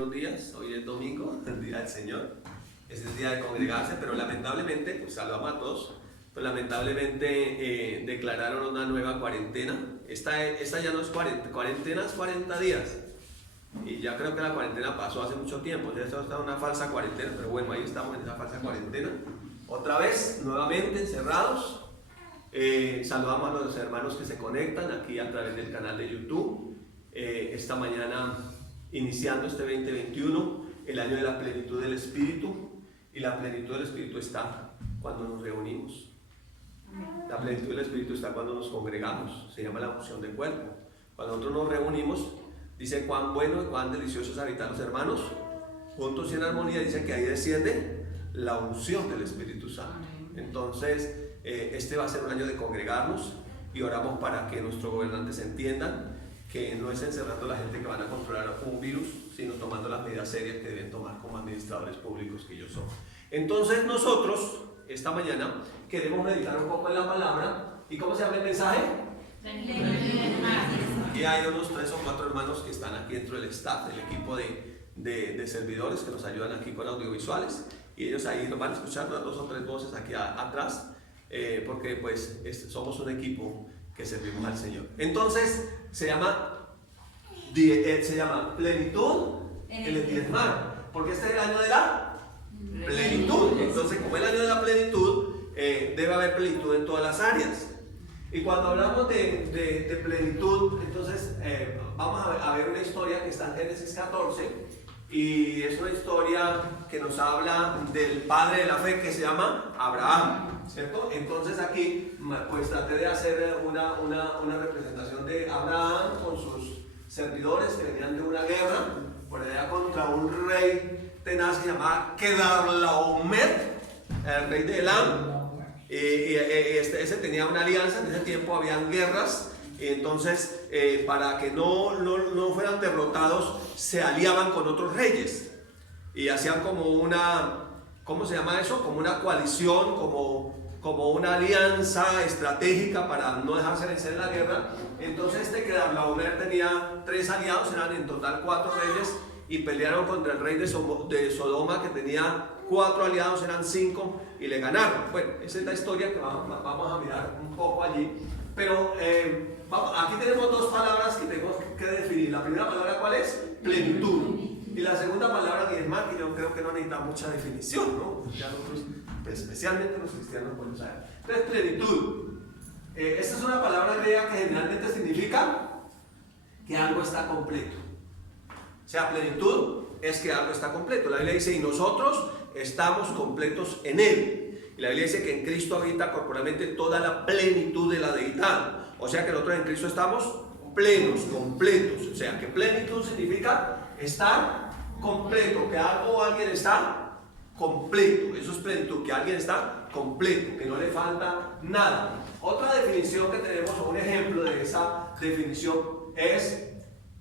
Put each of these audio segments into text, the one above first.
buenos días. Hoy es domingo, el día del Señor. Es el día de congregarse, pero lamentablemente, pues saludamos a todos, pero lamentablemente declararon una nueva cuarentena. Esta ya no es cuarentena, es 40 días. Y ya creo que la cuarentena pasó hace mucho tiempo. Ya está una falsa cuarentena, pero bueno, ahí estamos en esa falsa cuarentena. Otra vez, nuevamente, encerrados. Saludamos a los hermanos que se conectan aquí a través del canal de YouTube. Esta mañana, iniciando este 2021, el año de la plenitud del Espíritu. Y la plenitud del Espíritu está cuando nos reunimos. La plenitud del Espíritu está cuando nos congregamos. Se llama la unción de cuerpo. Cuando nosotros nos reunimos, dice cuán bueno y cuán delicioso es habitar los hermanos juntos y en armonía. Dice que ahí desciende la unción del Espíritu Santo. Entonces, este va a ser un año de congregarnos y oramos para que nuestros gobernantes entiendan que no es encerrando a la gente que van a controlar un virus, sino tomando las medidas serias que deben tomar como administradores públicos que ellos son. Entonces nosotros, esta mañana, queremos meditar un poco en la palabra. ¿Y cómo se llama el mensaje? Y hay unos 3 o 4 hermanos que están aquí dentro del staff, del equipo de servidores que nos ayudan aquí con audiovisuales. Y ellos ahí nos van a escuchar unas 2 o 3 voces aquí atrás, porque pues somos un equipo que servimos al Señor. Entonces se llama plenitud en el diezmar, porque este es el año de la plenitud. Entonces, como es el año de la plenitud, debe haber plenitud en todas las áreas. Y cuando hablamos de plenitud, entonces vamos a ver una historia que está en Génesis 14. Y es una historia que nos habla del padre de la fe que se llama Abraham, ¿cierto? Entonces aquí pues traté de hacer una representación de Abraham con sus servidores que venían de una guerra por allá contra un rey tenaz que se llamaba Kedorlaomer, el rey de Elam. Ese tenía una alianza. En ese tiempo habían guerras. Entonces, para que no fueran derrotados, se aliaban con otros reyes y hacían como una, ¿cómo se llama eso? Como una coalición, como una alianza estratégica para no dejarse vencer en la guerra. Entonces, Kedorlaomer tenía 3 aliados, eran en total 4 reyes, y pelearon contra el rey de Sodoma, que tenía 4 aliados, eran 5, y le ganaron. Bueno, esa es la historia que vamos a mirar un poco allí. Pero aquí tenemos 2 palabras que tenemos que definir. La primera palabra, ¿cuál es? Plenitud. Y la segunda palabra, diezmar, que yo creo que no necesita mucha definición, ¿no? Ya nosotros, especialmente los cristianos, podemos saber. Entonces, plenitud. Esta es una palabra griega que generalmente significa que algo está completo. O sea, plenitud es que algo está completo. La Biblia dice, y nosotros estamos completos en Él. Y la Biblia dice que en Cristo habita corporalmente toda la plenitud de la deidad. O sea que nosotros en Cristo estamos plenos, completos. O sea que plenitud significa estar completo, que algo o alguien está completo. Eso es plenitud, que alguien está completo, que no le falta nada. Otra definición que tenemos, o un ejemplo de esa definición, es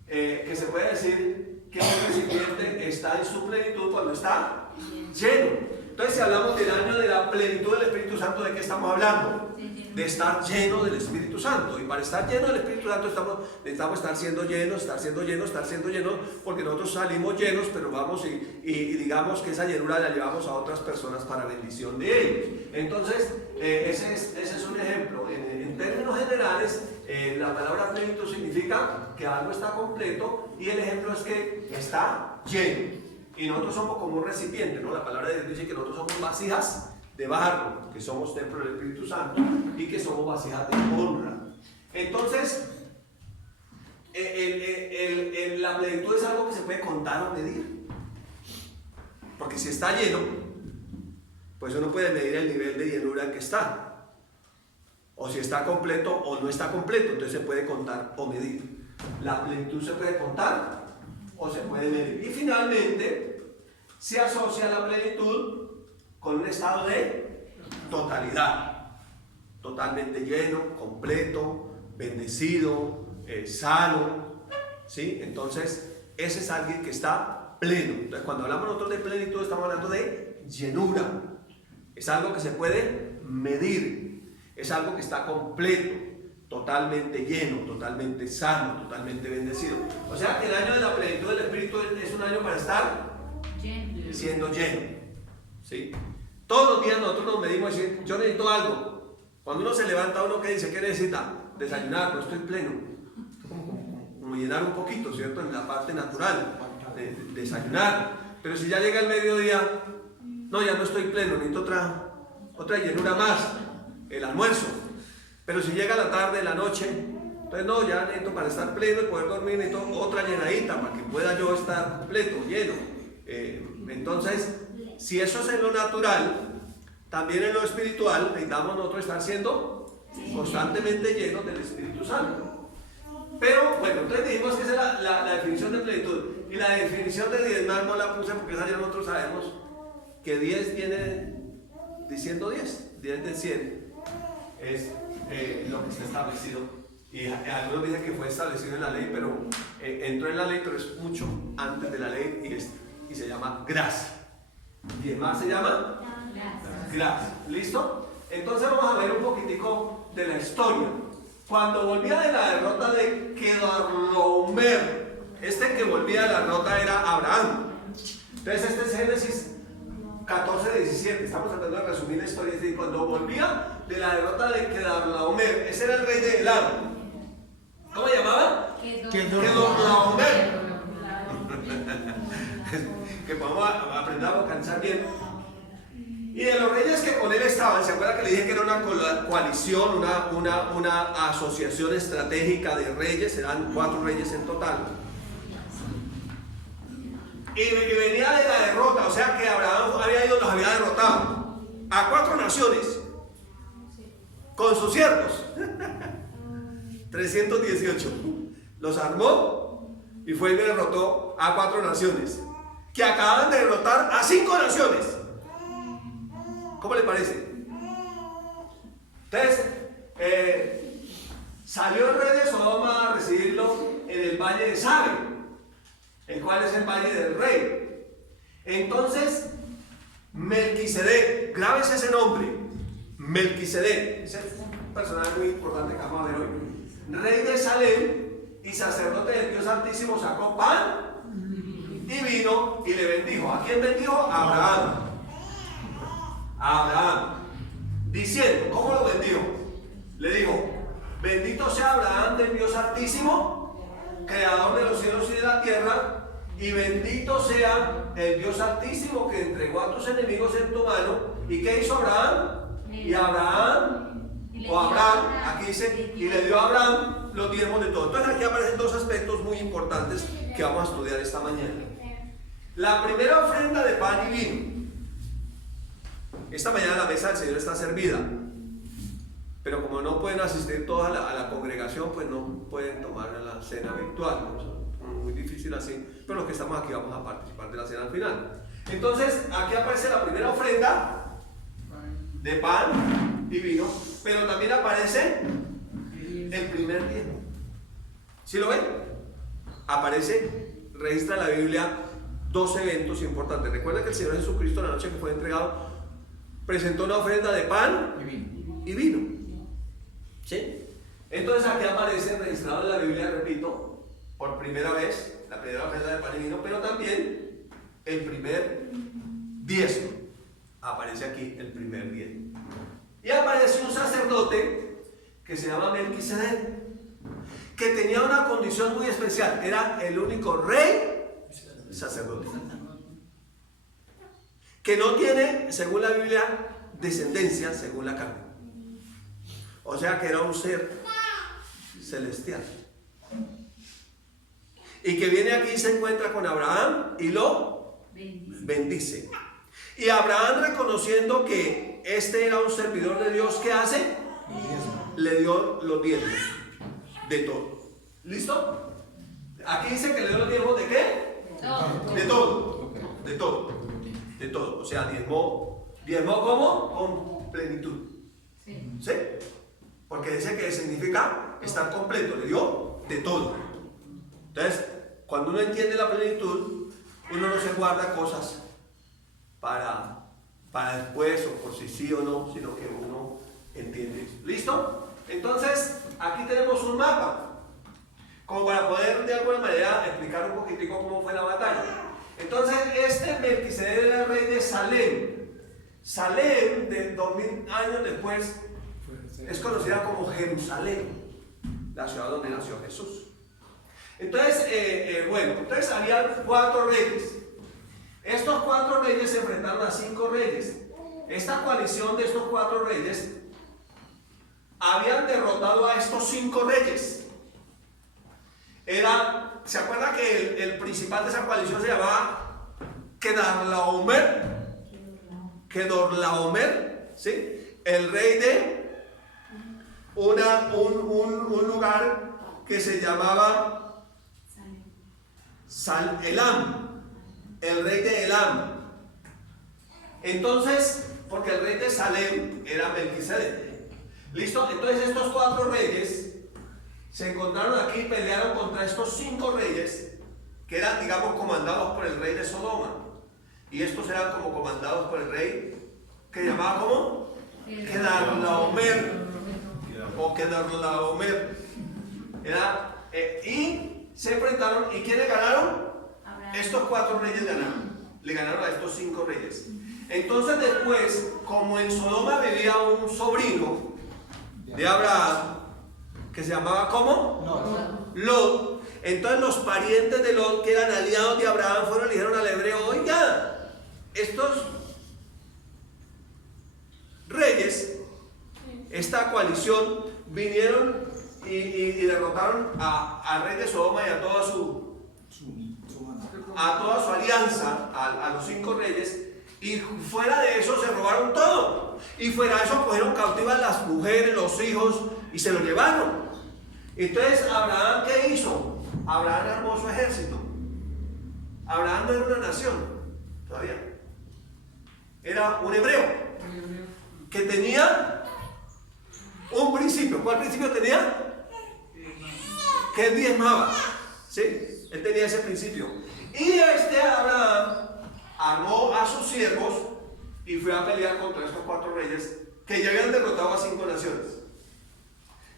que se puede decir que un recipiente está en su plenitud cuando está lleno. Entonces, si hablamos del año de la plenitud del Espíritu Santo, ¿de qué estamos hablando? De estar lleno del Espíritu Santo. Y para estar lleno del Espíritu Santo necesitamos estar siendo llenos, porque nosotros salimos llenos, pero vamos y digamos que esa llenura la llevamos a otras personas para bendición de ellos. Entonces, ese es un ejemplo. En términos generales, la palabra plenitud significa que algo está completo, y el ejemplo es que está lleno. Y nosotros somos como un recipiente, ¿no? La palabra de Dios dice que nosotros somos vasijas de barro, que somos templo del Espíritu Santo y que somos vasijas de honra. Entonces, la plenitud es algo que se puede contar o medir. Porque si está lleno, pues uno puede medir el nivel de llenura en que está. O si está completo o no está completo, entonces se puede contar o medir. La plenitud se puede contar o se puede medir. Y finalmente, se asocia la plenitud con un estado de totalidad. Totalmente lleno, completo, bendecido, sano. ¿Sí? Entonces, ese es alguien que está pleno. Entonces, cuando hablamos nosotros de plenitud, estamos hablando de llenura. Es algo que se puede medir. Es algo que está completo. totalmente lleno, totalmente sano, totalmente bendecido. O sea que el año de la plenitud del Espíritu es un año para estar siendo lleno. ¿Sí? Todos los días nosotros nos medimos y decimos, yo necesito algo. Cuando uno se levanta, uno que dice, ¿qué necesita? Desayunar, no estoy pleno. Como llenar un poquito, ¿cierto? En la parte natural, desayunar. Pero si ya llega el mediodía, no, ya no estoy pleno, necesito otra llenura más, el almuerzo. Pero si llega la tarde, la noche, entonces no, ya necesito para estar pleno y poder dormir, necesito otra llenadita para que pueda yo estar completo, lleno. Entonces, si eso es en lo natural, también en lo espiritual necesitamos nosotros estar siendo constantemente llenos del Espíritu Santo. Pero bueno, entonces dijimos que esa es la definición de plenitud. Y la definición de diezmar no la puse porque esa ya nosotros sabemos que 10 viene diciendo 10 de 100 es lo que está establecido. Y algunos dicen que fue establecido en la ley, pero entró en la ley, pero es mucho antes de la ley y se llama gracia. Diezmar se llama gracia. ¿Listo? Entonces vamos a ver un poquitico de la historia. Cuando volvía de la derrota de Kedorlaomer, este que volvía de la derrota era Abraham. Entonces este es Génesis 14:17. Estamos tratando de resumir la historia. Es decir, cuando volvía de la derrota de Kedorlaomer, ese era el rey de Elam. ¿Cómo se llamaba? Kedorlaomer. Que podamos aprender a vocalizar bien. Y de los reyes que con él estaban, ¿se acuerdan que le dije que era una coalición, una asociación estratégica de reyes? Eran 4 reyes en total. Y venía de la derrota, o sea que Abraham los había derrotado a 4 naciones con sus siervos. 318. Los armó y fue y derrotó a 4 naciones que acaban de derrotar a 5 naciones. ¿Cómo le parece? Entonces, salió el rey de Sodoma a recibirlo en el valle de Sabe, el cual es el valle del rey. Entonces, Melquisedec, grábese ese nombre, Melquisedec, ese es un personaje muy importante que vamos a ver hoy. Rey de Salem y sacerdote del Dios Altísimo, sacó pan y vino y le bendijo. ¿A quién bendijo? A Abraham. A Abraham, diciendo, ¿cómo lo bendijo? Le dijo, bendito sea Abraham del Dios Altísimo, creador de los cielos y de la tierra, y bendito sea el Dios Altísimo que entregó a tus enemigos en tu mano. ¿Y qué hizo Abraham? Y Abraham, aquí dice, y le dio a Abraham los diezmos de todo. Entonces aquí aparecen 2 aspectos muy importantes que vamos a estudiar esta mañana. La primera ofrenda de pan y vino. Esta mañana la mesa del Señor está servida, pero como no pueden asistir todos a la congregación, pues no pueden tomar la cena virtual, ¿no? Es muy difícil así, pero los que estamos aquí vamos a participar de la cena al final. Entonces aquí aparece la primera ofrenda de pan y vino, pero también aparece el primer diezmo. ¿Sí lo ven? Registra la Biblia 2 eventos importantes. Recuerda que el Señor Jesucristo, la noche que fue entregado, presentó una ofrenda de pan y vino. ¿Sí? Entonces aquí aparece registrado en la Biblia, repito, por primera vez, la primera ofrenda de pan y vino, pero también el primer diezmo. Aparece aquí el primer diezmo. Y aparece un sacerdote que se llama Melquisedec, que tenía una condición muy especial. Era el único rey sacerdote que no tiene, según la Biblia, descendencia según la carne. O sea que era un ser celestial. Y que viene aquí y se encuentra con Abraham y lo bendice. Y Abraham, reconociendo que este era un servidor de Dios, ¿qué hace? Le dio los diezmos de todo. ¿Listo? Aquí dice que le dio los diezmos de qué? De todo. De todo. De todo. O sea, diezmó ¿cómo? Con plenitud. ¿Sí? Porque dice que significa estar completo. Le dio de todo. Entonces, cuando uno entiende la plenitud, uno no se guarda cosas para después o por si sí o no, sino que uno entiende. ¿Listo? Entonces, aquí tenemos un mapa, como para poder de alguna manera explicar un poquitico cómo fue la batalla. Entonces, este Melquisedec era el rey de Salem. Salem, de 2000 años después, es conocida como Jerusalén, la ciudad donde nació Jesús. Entonces, entonces había 4 reyes. Estos 4 reyes se enfrentaron a 5 reyes. Esta coalición de estos 4 reyes habían derrotado a estos 5 reyes. ¿Se acuerda que el principal de esa coalición se llamaba Kedorlaomer? ¿Sí? El rey de un lugar que se llamaba Elam, el rey de Elam. Entonces, porque el rey de Salem era Melquisedec. ¿Listo? Entonces estos 4 reyes se encontraron aquí y pelearon contra estos 5 reyes que eran, digamos, comandados por el rey de Sodoma. Y estos eran como comandados por el rey que llamaba como Kedorlaomer o Kedorlaomer. Y se enfrentaron. ¿Y quiénes ganaron? Estos 4 reyes ganaron. Le ganaron a estos 5 reyes. Entonces después, como en Sodoma vivía un sobrino de Abraham, que se llamaba ¿cómo? Lot. Entonces los parientes de Lot, que eran aliados de Abraham, fueron y le dijeron al hebreo: oiga, estos reyes, esta coalición, vinieron y derrotaron al rey de Sodoma y a toda su alianza, a los 5 reyes. Y fuera de eso se robaron todo. Y fuera de eso cogieron cautivas las mujeres, los hijos, y se los llevaron. Entonces, ¿Abraham qué hizo? Abraham armó su ejército. Abraham no era una nación todavía. Era un hebreo que tenía un principio. ¿Cuál principio tenía? Que él diezmaba. ¿Sí? Él tenía ese principio. Y Abraham armó a sus siervos y fue a pelear contra estos 4 reyes que ya habían derrotado a 5 naciones.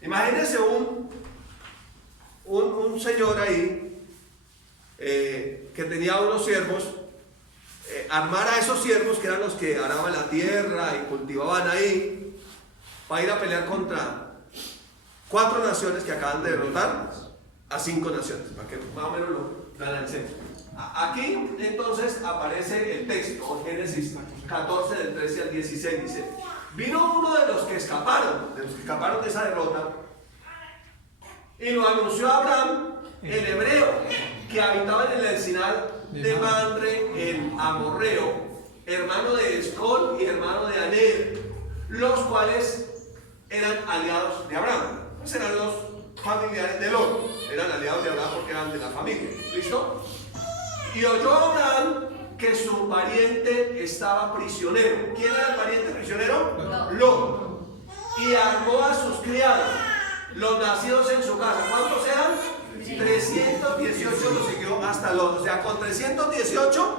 Imagínense un señor ahí que tenía unos siervos, armar a esos siervos que eran los que araban la tierra y cultivaban ahí, para ir a pelear contra 4 naciones que acaban de derrotar a 5 naciones, para que más o menos lo analicemos. Aquí entonces aparece el texto, Génesis 14 del 13 al 16, dice: vino uno de los que escaparon de esa derrota, y lo anunció a Abraham, el hebreo, que habitaba en el encinar de Mamre, el amorreo, hermano de Escol y hermano de Aner, los cuales eran aliados de Abraham. Pues eran los familiares de Lot, eran aliados de Abraham porque eran de la familia. ¿Listo? Y oyó Abraham que su pariente estaba prisionero. ¿Quién era el pariente prisionero? Lot. Y armó a sus criados, los nacidos en su casa. ¿Cuántos eran? 318 los siguió hasta Lot. O sea, con 318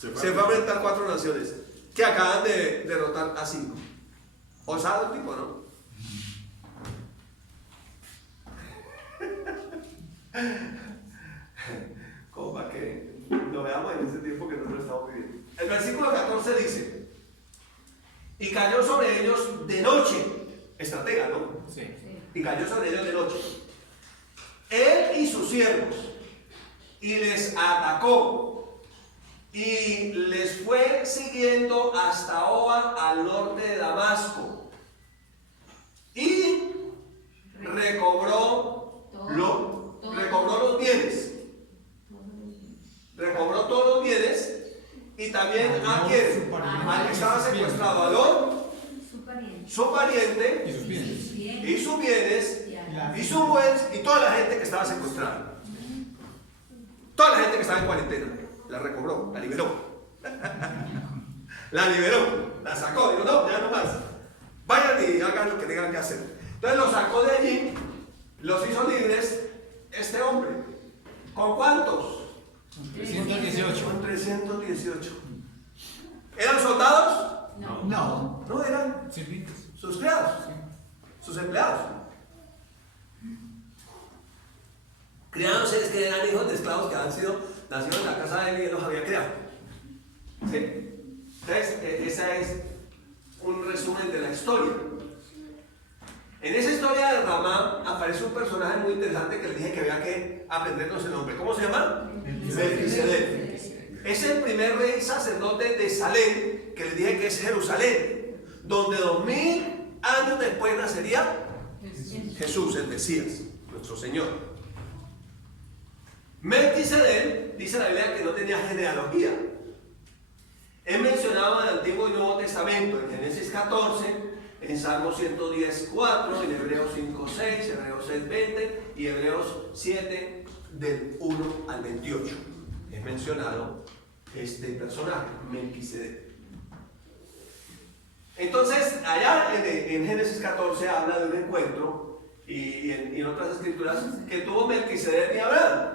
se fue a enfrentar 4 naciones que acaban de derrotar a 5. Osado el tipo, ¿no? Como para que lo veamos en ese tiempo que nosotros estamos viviendo. El versículo 14 dice: y cayó sobre ellos de noche. Estratega, ¿no? Sí. Y cayó sobre ellos de noche, él y sus siervos, y les atacó, y les fue siguiendo hasta Oba, al norte de Damasco, y recobró los bienes. Recobró todos los bienes, y también a quien, al que estaba secuestrado, a Lot, su pariente, y sus bienes, y su buey, y toda la gente que estaba secuestrada. Toda la gente que estaba en cuarentena, la recobró, la liberó. La liberó, la sacó, dijo: no, ya no más. Vayan y hagan lo que tengan que hacer. Entonces los sacó de allí, los hizo libres. Este hombre, ¿con cuántos? 318. Con 318. ¿Eran soldados? No. No, eran Sirvientes. sus criados. sus empleados. Criaron seres que eran hijos de esclavos que habían sido nacidos en la casa de él y él los había criado. ¿Sí? Entonces, ese es un resumen de la historia. En esa historia de Ramá aparece un personaje muy interesante que les dije que había que aprendernos el nombre. ¿Cómo se llama? Melquisedec. Es el primer rey sacerdote de Salem, que les dije que es Jerusalén, donde 2000 años después nacería Jesús, el Mesías, nuestro Señor. Melquisedec, dice la Biblia, que no tenía genealogía. Es mencionado en el Antiguo y Nuevo Testamento, en Génesis 14, en Salmo 110:4, en Hebreos 5:6, Hebreos 6:20 y Hebreos 7, del 1 al 28. Es mencionado este personaje, Melquisedec. Entonces, allá en Génesis 14 habla de un encuentro, y en otras escrituras, que tuvo Melquisedec y Abraham,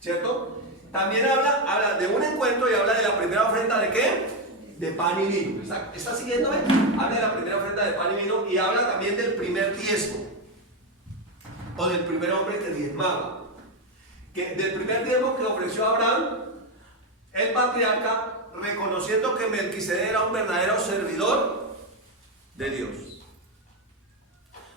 ¿cierto? También habla de un encuentro y habla de la primera ofrenda de ¿qué? De pan y vino. ¿Está siguiéndome? Habla de la primera ofrenda de pan y vino y habla también del primer diezmo, o del primer hombre que diezmaba, del primer diezmo que ofreció Abraham, el patriarca, reconociendo que Melquisedec era un verdadero servidor de Dios.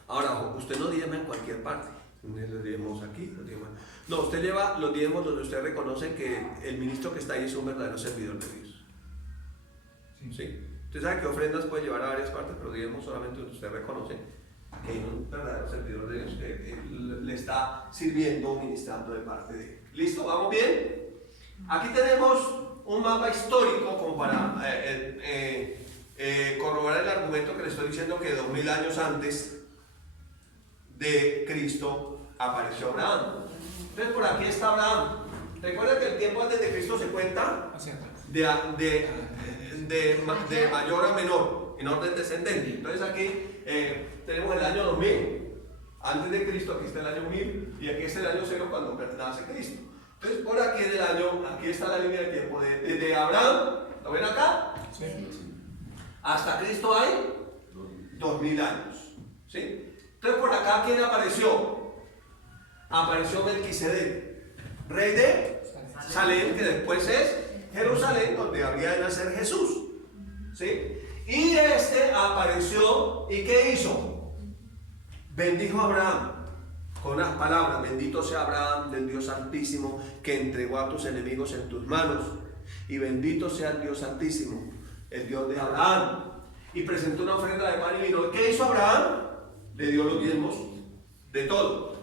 Ahora, usted no diezma en cualquier parte. Los diezmos aquí, los diezmos. No, usted lleva los diezmos donde usted reconoce que el ministro que está ahí es un verdadero servidor de Dios. ¿Sí? Usted sabe que ofrendas puede llevar a varias partes, pero diezmos solamente donde usted reconoce que hay un verdadero servidor de Dios que le está sirviendo o ministrando de parte de él. ¿Listo? ¿Vamos bien? Aquí tenemos un mapa histórico como para corroborar el argumento que le estoy diciendo, que 2000 años antes de Cristo apareció Abraham. Entonces por aquí está Abraham. Recuerda que el tiempo antes de Cristo se cuenta de mayor a menor, en orden descendente. Entonces aquí tenemos el año 2000 antes de Cristo, aquí está el año 1000 y aquí está el año 0 cuando nace Cristo. Entonces por aquí en el año, aquí está la línea de tiempo de Abraham, ¿lo ven acá? Sí. Hasta Cristo hay 2000 años, ¿sí? Entonces por acá, ¿quién apareció? Apareció Melquisedec, rey de Salem, que después es Jerusalén, donde habría de nacer Jesús, ¿sí? Y este apareció, ¿y qué hizo? Bendijo a Abraham con las palabras: bendito sea Abraham del Dios Altísimo, que entregó a tus enemigos en tus manos, y bendito sea el Dios Altísimo, el Dios de Abraham. Y presentó una ofrenda de pan y vino. ¿Qué hizo Abraham? Le dio los diezmos de todo.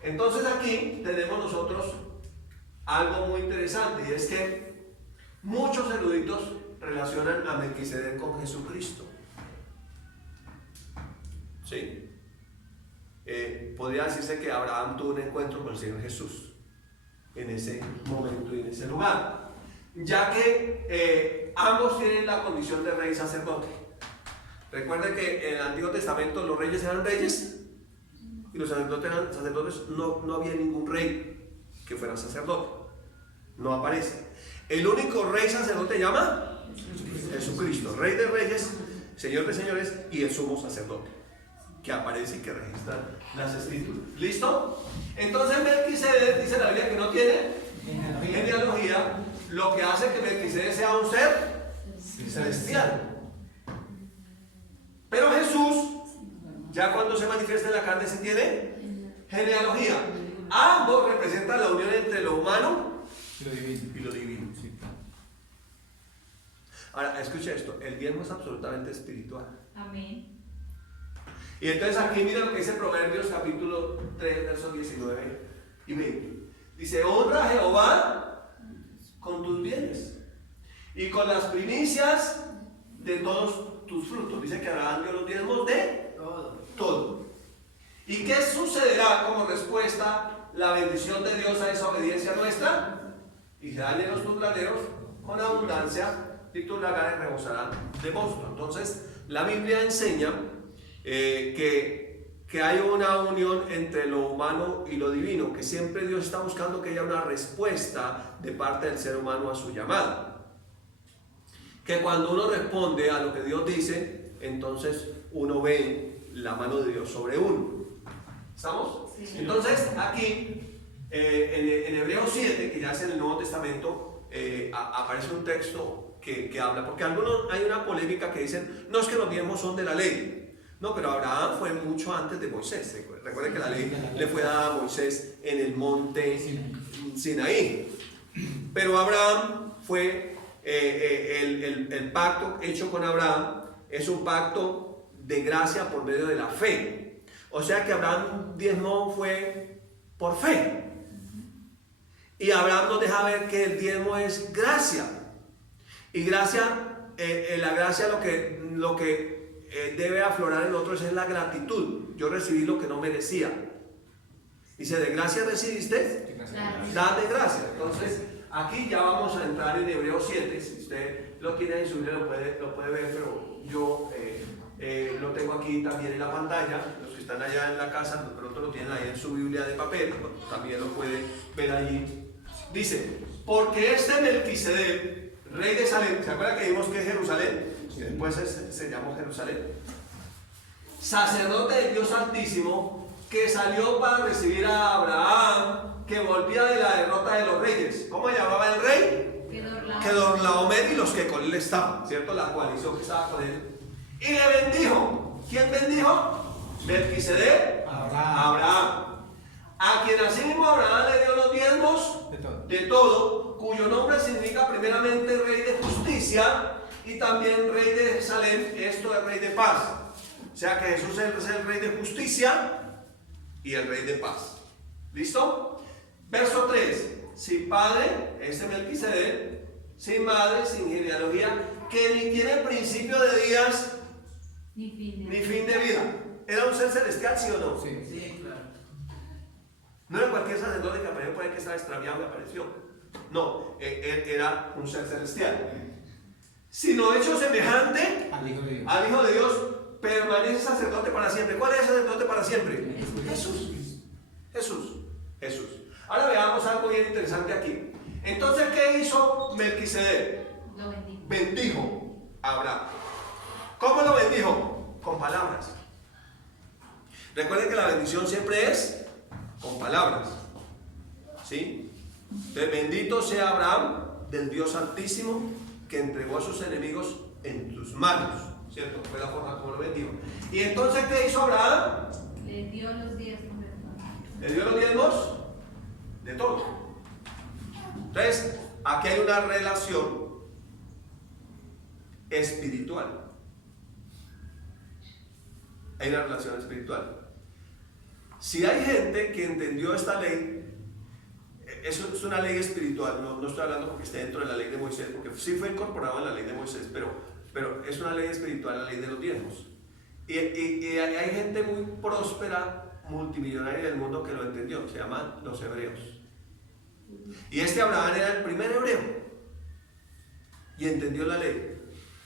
Entonces aquí tenemos nosotros algo muy interesante, y es que muchos eruditos relacionan a Melquisedec con Jesucristo. ¿Sí? Podría decirse que Abraham tuvo un encuentro con el Señor Jesús en ese momento y en ese lugar, ya que ambos tienen la condición de rey y sacerdote. Recuerden que en el Antiguo Testamento los reyes eran reyes y los sacerdotes eran sacerdotes. No había ningún rey que fuera sacerdote, no aparece. El único rey sacerdote se llama Jesucristo, Rey de reyes, Señor de señores y el sumo sacerdote, que aparece y que registra las escrituras. ¿Listo? Entonces Melquisedec, dice la Biblia, que no tiene genealogía, lo que hace que Melquisedec sea un ser celestial. Pero Jesús, ya cuando se manifiesta en la carne, sí tiene genealogía. Ambos representan la unión entre lo humano y lo divino. Ahora, escucha esto: el diezmo es absolutamente espiritual. Amén. Y entonces aquí mira lo que dice Proverbios capítulo 3, versos 19 y 20. Dice: honra a Jehová con tus bienes y con las primicias de todos tus frutos. Dice que Abraham dio los diezmos de todo. ¿Y qué sucederá como respuesta? La bendición de Dios a esa obediencia nuestra: y se dan los tus graneros con abundancia, y tus lagares rebosarán de mosto. Entonces la Biblia enseña que hay una unión entre lo humano y lo divino, que siempre Dios está buscando que haya una respuesta de parte del ser humano a su llamada, que cuando uno responde a lo que Dios dice, entonces uno ve la mano de Dios sobre uno. ¿Estamos? Sí. Entonces, aquí, en Hebreos 7, que ya es en el Nuevo Testamento, aparece un texto que habla, porque algunos hay una polémica que dicen, no es que los diezmos son de la ley. No, pero Abraham fue mucho antes de Moisés. Recuerden que la ley le fue dada a Moisés en el monte Sinaí. Pero Abraham fue, el pacto hecho con Abraham es un pacto de gracia por medio de la fe. O sea que Abraham diezmó fue por fe. Y Abraham nos deja ver que el diezmo es gracia. Y gracia, la gracia lo que debe aflorar en nosotros es la gratitud. Yo recibí lo que no merecía. Dice, de gracia recibiste, dad de gracia. Entonces, aquí ya vamos a entrar en Hebreos 7. Si usted lo tiene en su Biblia, lo puede ver, pero yo lo tengo aquí también en la pantalla. Los que están allá en la casa, de pronto lo tienen ahí en su Biblia de papel, también lo puede ver allí. Dice, porque este Melquisedec, rey de Salem, ¿se acuerdan que dijimos que es Jerusalén? Después se llamó Jerusalén. Sacerdote del Dios Altísimo, que salió para recibir a Abraham, que volvía de la derrota de los reyes. ¿Cómo llamaba el rey? Kedorlaomer y los que con él estaban, ¿cierto? La coalición que estaba con él. Y le bendijo. ¿Quién bendijo? Melquisedec, Abraham. A quien asimismo Abraham le dio los diezmos de todo, cuyo nombre significa primeramente rey de justicia y también rey de Salem, esto es rey de paz. O sea que Jesús es el rey de justicia y el rey de paz. ¿Listo? Verso 3. Sin padre, este Melquisedec, sin madre, sin genealogía, que ni tiene principio de días ni fin de vida. ¿Era un ser celestial, sí o no? Sí. Claro. No era cualquier sacerdote que apareció, puede que estaba extraviado y apareció. No, él era un ser celestial. Sino hecho semejante Al Hijo de Dios. al Hijo de Dios, permanece sacerdote para siempre. ¿Cuál es el sacerdote para siempre? Jesús. Ahora veamos algo bien interesante aquí. Entonces, ¿qué hizo Melquisedec? Lo bendigo. Bendijo a Abraham. ¿Cómo lo bendijo? Con palabras. Recuerden que la bendición siempre es con palabras. ¿Sí? Entonces, bendito sea Abraham del Dios Altísimo, que entregó a sus enemigos en tus manos. ¿Cierto? Fue la forma como lo bendijo. ¿Y entonces qué hizo Abraham? Le dio los diezmos de todo. Le dio los diezmos de todo. Entonces, aquí hay una relación espiritual. Hay una relación espiritual. Si hay gente que entendió esta ley, eso es una ley espiritual, no estoy hablando porque esté dentro de la ley de Moisés, porque sí fue incorporado en la ley de Moisés, pero es una ley espiritual, la ley de los diezmos. Y hay gente muy próspera, multimillonaria del mundo que lo entendió, se llaman los hebreos. Y este Abraham era el primer hebreo y entendió la ley.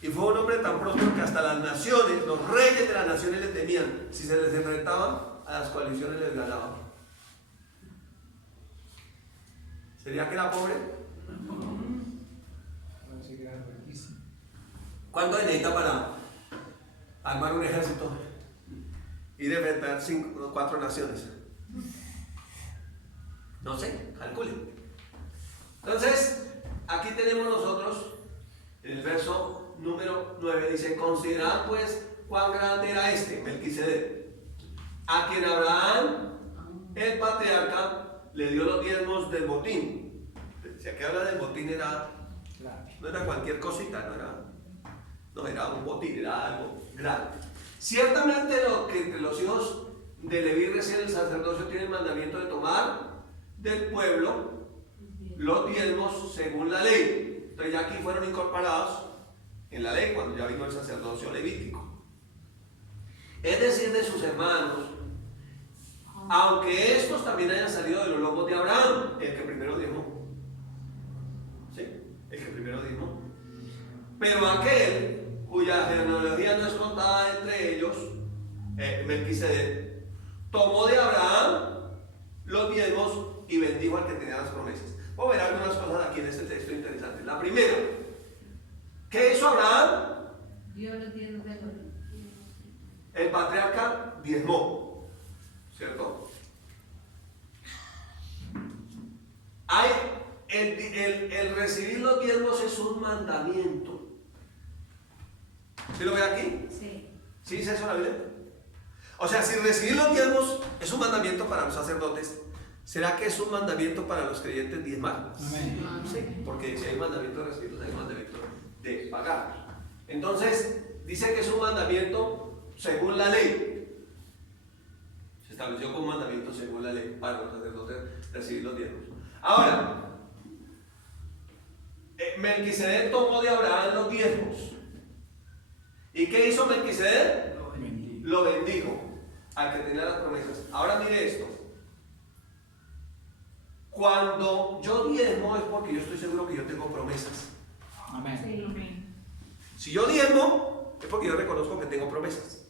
Y fue un hombre tan próspero que hasta las naciones, los reyes de las naciones le temían. Si se les enfrentaban, a las coaliciones les ganaban. ¿Sería que era pobre? ¿Cuánto necesita para armar un ejército y de enfrentar 4 naciones? No sé, calculen. Entonces, aquí tenemos nosotros, en el verso número 9, dice, considerad pues cuán grande era este, Melquisedec, a quien Abraham, el patriarca, le dio los diezmos del botín. Si aquí habla del botín no era cualquier cosita, no era un botín, era algo grande. Ciertamente que entre los hijos de Leví recién el sacerdocio tiene el mandamiento de tomar del pueblo los diezmos según la ley. Entonces ya aquí fueron incorporados en la ley cuando ya vino el sacerdocio levítico. Es decir, de sus hermanos, aunque estos también hayan salido de los lomos de Abraham, el que primero diezmó. ¿Sí? El que primero diezmó. Pero aquel cuya genealogía no es contada entre ellos, Melquisedec, tomó de Abraham los diezmos y bendijo al que tenía las promesas. Vamos a ver algunas cosas aquí en este texto interesantes. La primera, ¿qué hizo Abraham? Dio los diezmos de todo. el patriarca diezmó, ¿cierto? El recibir los diezmos es un mandamiento. ¿Sí lo ve aquí? Sí. ¿Sí dice eso la Biblia? O sea, si recibir los diezmos es un mandamiento para los sacerdotes, ¿será que es un mandamiento para los creyentes diezmar? Amén. Sí, porque si hay mandamiento de recibirlos, hay mandamiento de pagar. Entonces, dice que es un mandamiento según la ley. Se estableció como mandamiento según la ley para los sacerdotes recibir los diezmos. Ahora, Melquisedec tomó de Abraham los diezmos. ¿Y qué hizo Melquisedec? Lo bendijo al que tenía las promesas. Ahora mire esto. Cuando yo diezmo es porque yo estoy seguro que yo tengo promesas. Amén. Sí. Amén. Si yo diezmo es porque yo reconozco que tengo promesas.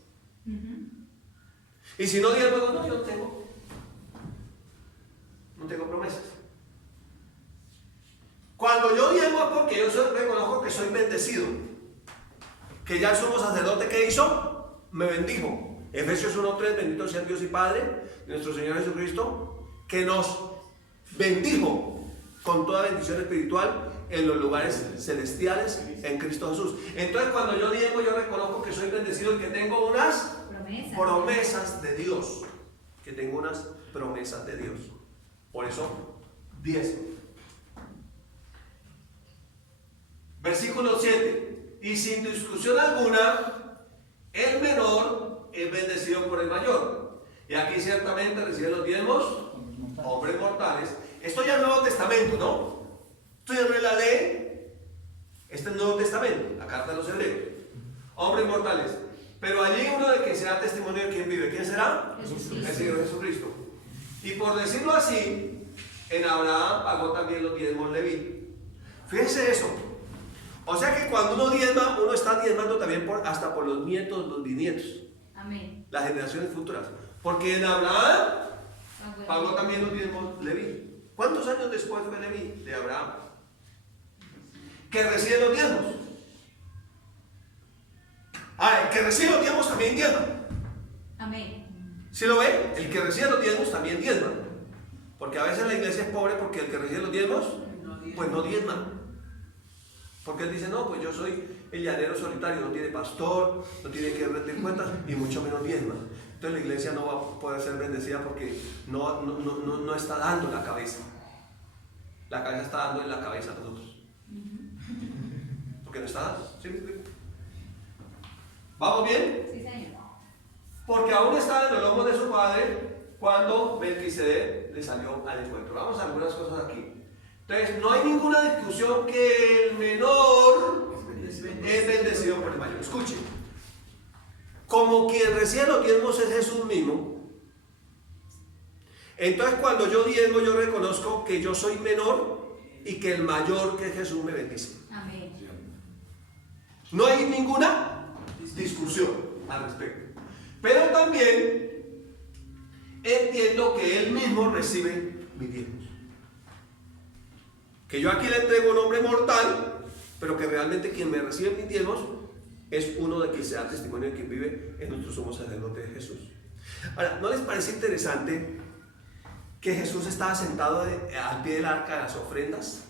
Y si no diezmo, no, yo no tengo. No tengo promesas. Cuando yo diezmo es porque yo reconozco que soy bendecido. Que ya el sumo sacerdote que hizo, me bendijo. Efesios 1:3, bendito sea Dios y Padre de nuestro Señor Jesucristo, que nos bendijo con toda bendición espiritual en los lugares celestiales en Cristo Jesús. Entonces cuando yo diezmo, yo reconozco que soy bendecido y que tengo unas promesas de Dios. Que tengo unas promesas de Dios. Por eso, diezmo. Versículo 7. Y sin discusión alguna, el menor es bendecido por el mayor. Y aquí ciertamente reciben los diezmos hombres mortales. Esto ya es el Nuevo Testamento, ¿no? Esto ya no es la ley. Este es el Nuevo Testamento, la carta de los Hebreos. Hombres mortales. Pero allí uno de que será testimonio de quién vive. ¿Quién será? Jesucristo. El Señor Jesucristo. Y por decirlo así, en Abraham pagó también los diezmos Leví. Fíjense eso. O sea que cuando uno diezma, uno está diezmando también hasta por los nietos, los bisnietos. Amén. Las generaciones futuras. Porque en Abraham pagó también los diezmos Leví. ¿Cuántos años después fue Leví de Abraham? Que recibe los diezmos. El que recibe los diezmos también diezma. Amén. ¿Sí lo ve? El que recibe los diezmos también diezma. Porque a veces la iglesia es pobre porque el que recibe los diezmos, pues no diezma. Porque él dice, no, pues yo soy el llanero solitario, no tiene pastor, no tiene que rendir cuentas y mucho menos diezma. Entonces la iglesia no va a poder ser bendecida porque no está dando la cabeza. La cabeza está dando en la cabeza a nosotros. Porque no está dando. ¿Sí me explico? ¿Vamos bien? Sí, Señor. Porque aún estaba en los lomos de su padre cuando Melquisedec le salió al encuentro. Vamos a algunas cosas aquí. Entonces, no hay ninguna discusión que el menor es bendecido por el mayor. Escuchen. Como quien recibe los diezmos es Jesús mismo, entonces cuando yo diezmo, yo reconozco que yo soy menor y que el mayor que es Jesús me bendice. Amén. No hay ninguna discusión al respecto. Pero también entiendo que Él mismo recibe mis diezmos. Que yo aquí le entrego un hombre mortal, pero que realmente quien me recibe mis diezmos es uno de que sea testimonio de quien vive en nuestro sumo sacerdote de Jesús. Ahora, ¿no les parece interesante que Jesús estaba sentado al pie del arca de las ofrendas?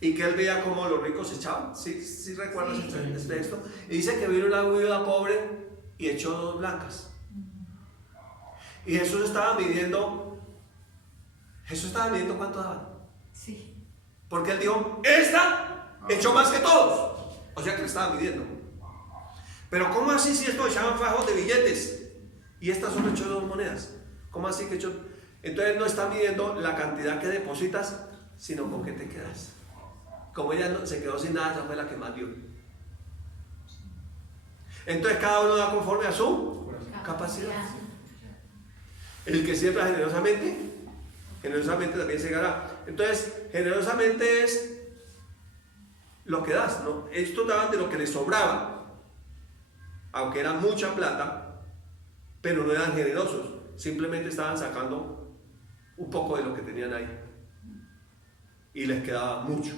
Y que él veía cómo los ricos echaban. ¿Sí recuerdas este texto? Y dice que vino una viuda pobre y echó 2 blancas. Y Jesús estaba midiendo cuánto daban. Sí. Porque él dijo, esta echó más que todos. O sea que le estaba midiendo. Pero ¿cómo así si estos echaban fajos de billetes? Y esta solo echó 2 monedas. ¿Cómo así que echó? Entonces no está midiendo la cantidad que depositas, sino con qué te quedas. Como ella no, se quedó sin nada, esa fue la que más dio. Entonces cada uno da conforme a su capacidad. El que siembra generosamente también segará. Entonces, generosamente es lo que das, ¿no? Estos daban de lo que les sobraba, aunque era mucha plata, pero no eran generosos, simplemente estaban sacando un poco de lo que tenían ahí y les quedaba mucho.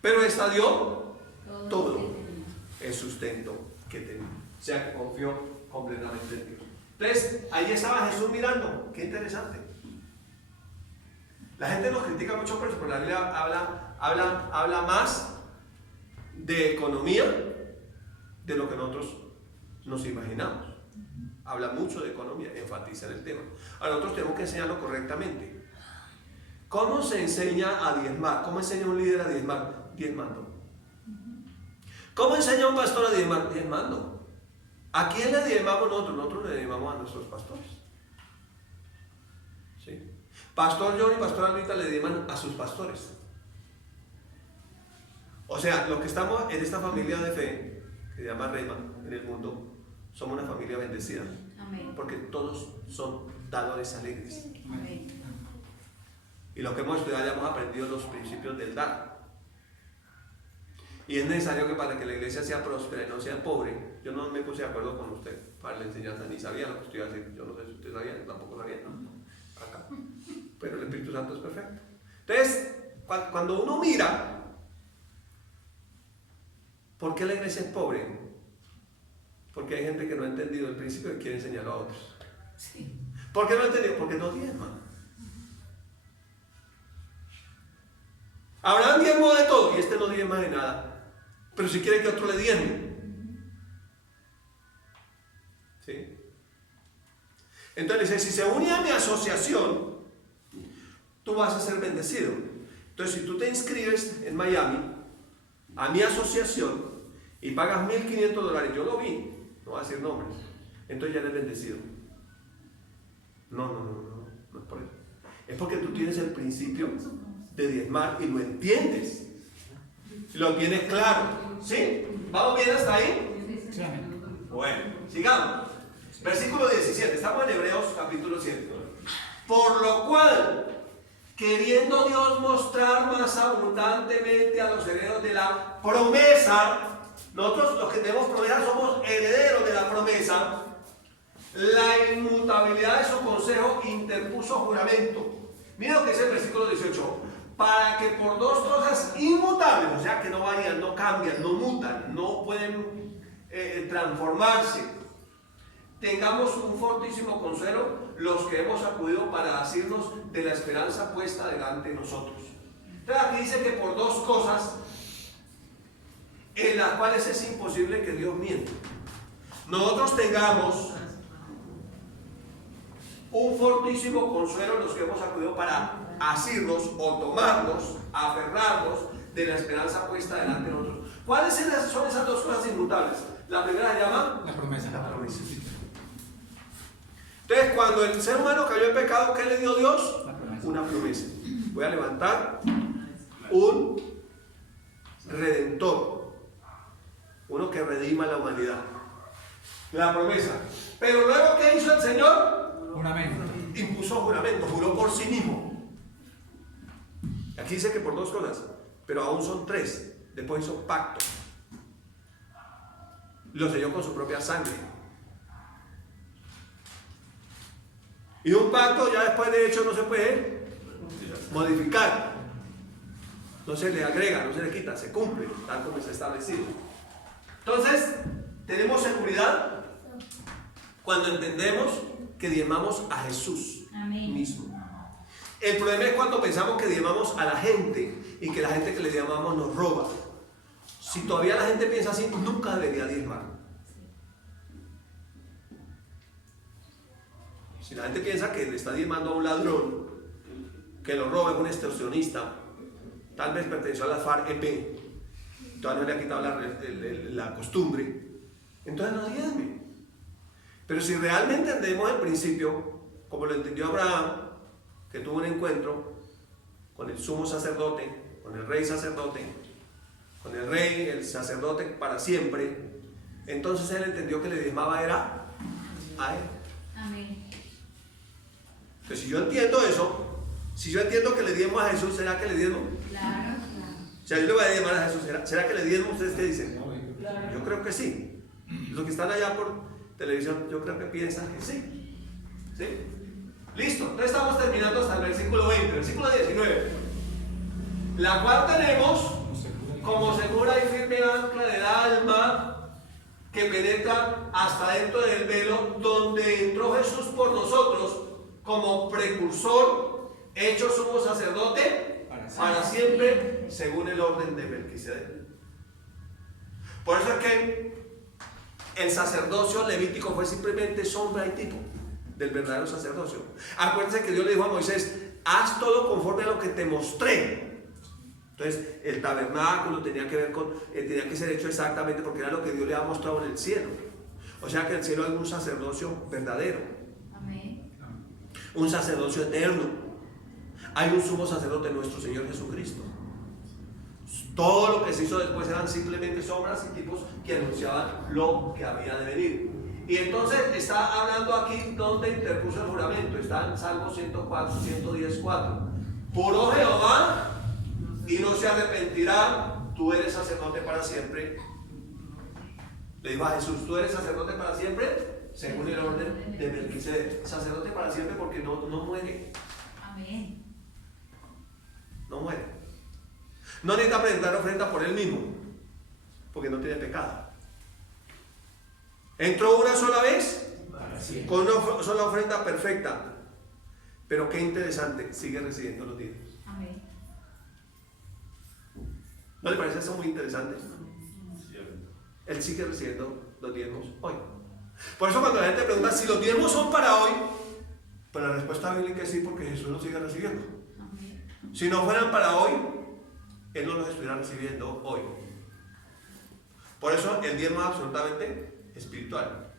Pero esta dio todo el sustento que tenía. O sea que confió completamente en Dios. Entonces, ahí estaba Jesús mirando. Qué interesante. La gente nos critica mucho por eso, pero la Biblia habla más de economía de lo que nosotros nos imaginamos. Habla mucho de economía, enfatiza en el tema. Ahora nosotros tenemos que enseñarlo correctamente. ¿Cómo se enseña a diezmar? ¿Cómo enseña un líder a diezmar? Diezmando. ¿Cómo enseña un pastor a diezmar? Diezmando. ¿A quién le diezmamos nosotros? Nosotros le diezmamos a nuestros pastores. ¿Sí? Pastor John y Pastor Alvita le diezman a sus pastores. O sea, los que estamos en esta familia de fe, que se llama Rema en el mundo, somos una familia bendecida. Amén. Porque todos son dadores alegres. Amén. Y lo que hemos estudiado ya hemos aprendido los principios del dar. Y es necesario que para que la iglesia sea próspera y no sea pobre, yo no me puse de acuerdo con usted para la enseñanza, ni sabía lo que estoy haciendo. Yo no sé si usted sabía, yo tampoco sabía, ¿no? Acá. Pero el Espíritu Santo es perfecto. Entonces, cuando uno mira, ¿por qué la iglesia es pobre? Porque hay gente que no ha entendido el principio y quiere enseñarlo a otros. Sí. ¿Por qué no ha entendido? Porque no diezman. Abraham diezmó de todo y este no diezma de nada. Pero si quiere que otro le diezme. ¿Sí? Entonces dice, si se une a mi asociación, tú vas a ser bendecido. Entonces si tú te inscribes en Miami a mi asociación y pagas $1,500, yo lo vi, no voy a decir nombres, entonces ya eres bendecido. No es por eso. Es porque tú tienes el principio de diezmar y lo entiendes. Lo tienes claro. ¿Sí? ¿Vamos bien hasta ahí? Sí, amén. Bueno, sigamos. Versículo 17. Estamos en Hebreos capítulo 7. Por lo cual, queriendo Dios mostrar más abundantemente a los herederos de la promesa, nosotros los que tenemos promesa somos herederos de la promesa, la inmutabilidad de su consejo interpuso juramento. Mira lo que dice el versículo 18. Para que por dos cosas inmutables, o sea que no varían, no cambian, no mutan, no pueden transformarse, tengamos un fortísimo consuelo los que hemos acudido para asirnos de la esperanza puesta delante de nosotros. Entonces aquí dice que por dos cosas en las cuales es imposible que Dios mienta. Nosotros tengamos un fortísimo consuelo los que hemos acudido para asirnos o tomarnos, aferrarnos de la esperanza puesta delante de nosotros. ¿Cuáles son esas dos cosas inmutables? La primera se llama La promesa. la promesa. Entonces, cuando el ser humano cayó en pecado, ¿qué le dio Dios? Una promesa. Voy a levantar un redentor, uno que redima la humanidad. La promesa. Pero luego, ¿qué hizo el Señor? Juramento. Impuso juramento, juró por sí mismo. Aquí dice que por dos cosas, pero aún son tres. Después hizo pacto. Lo selló con su propia sangre. Y un pacto ya después de hecho no se puede modificar. No se le agrega, no se le quita, se cumple tal como está establecido. Entonces, tenemos seguridad cuando entendemos que diezmamos a Jesús mismo. El problema es cuando pensamos que diezmamos a la gente y que la gente que le diezmamos nos roba. Si todavía la gente piensa así, nunca debería diezmar. Si la gente piensa que le está diezmando a un ladrón, que lo roba, es un extorsionista, tal vez perteneció a la FARC-EP, todavía no le ha quitado la costumbre, entonces no diezme. Pero si realmente entendemos el principio, como lo entendió Abraham, que tuvo un encuentro con el sumo sacerdote, con el rey sacerdote, con el rey, el sacerdote para siempre, entonces él entendió que le diezmaba era a él. Amén. Entonces, si yo entiendo eso, si yo entiendo que le diezmo a Jesús, ¿será que le diezmo? Claro. O sea, yo le voy a diezmar a Jesús, ¿será que le diezmo? ¿Ustedes qué dicen? Claro. Yo creo que sí. Los que están allá por televisión, yo creo que piensan que sí. ¿Sí? Listo, entonces estamos terminando hasta el versículo 20, versículo 19. La cual tenemos como segura y firme ancla del alma, que penetra hasta dentro del velo, donde entró Jesús por nosotros como precursor, hecho sumo sacerdote para siempre, según el orden de Melquisedec. Por eso es que el sacerdocio levítico fue simplemente sombra y tipo del verdadero sacerdocio. Acuérdense que Dios le dijo a Moisés: haz todo conforme a lo que te mostré. Entonces el tabernáculo tenía que ser hecho exactamente porque era lo que Dios le había mostrado en el cielo. O sea que el cielo es un sacerdocio verdadero. Amén. Un sacerdocio eterno. Hay un sumo sacerdote, nuestro Señor Jesucristo. Todo lo que se hizo después eran simplemente sombras y tipos que anunciaban lo que había de venir. Y entonces está hablando aquí donde interpuso el juramento. Está en Salmo 104, 110:4. Juró Jehová y no se arrepentirá, tú eres sacerdote para siempre. Le dijo a Jesús: tú eres sacerdote para siempre, según el orden de Melquisedec. Sacerdote para siempre porque no muere. Amén. No muere. No necesita presentar ofrenda por él mismo, porque no tiene pecado. Entró una sola vez con una sola ofrenda perfecta. Pero qué interesante, sigue recibiendo los diezmos. Amén. ¿No le parece eso muy interesante? Él sigue recibiendo los diezmos hoy. Por eso cuando la gente pregunta si los diezmos son para hoy, pues la respuesta bíblica es sí, porque Jesús los sigue recibiendo. Amén. Si no fueran para hoy, Él no los estuviera recibiendo hoy. Por eso el diezmo es absolutamente espiritual.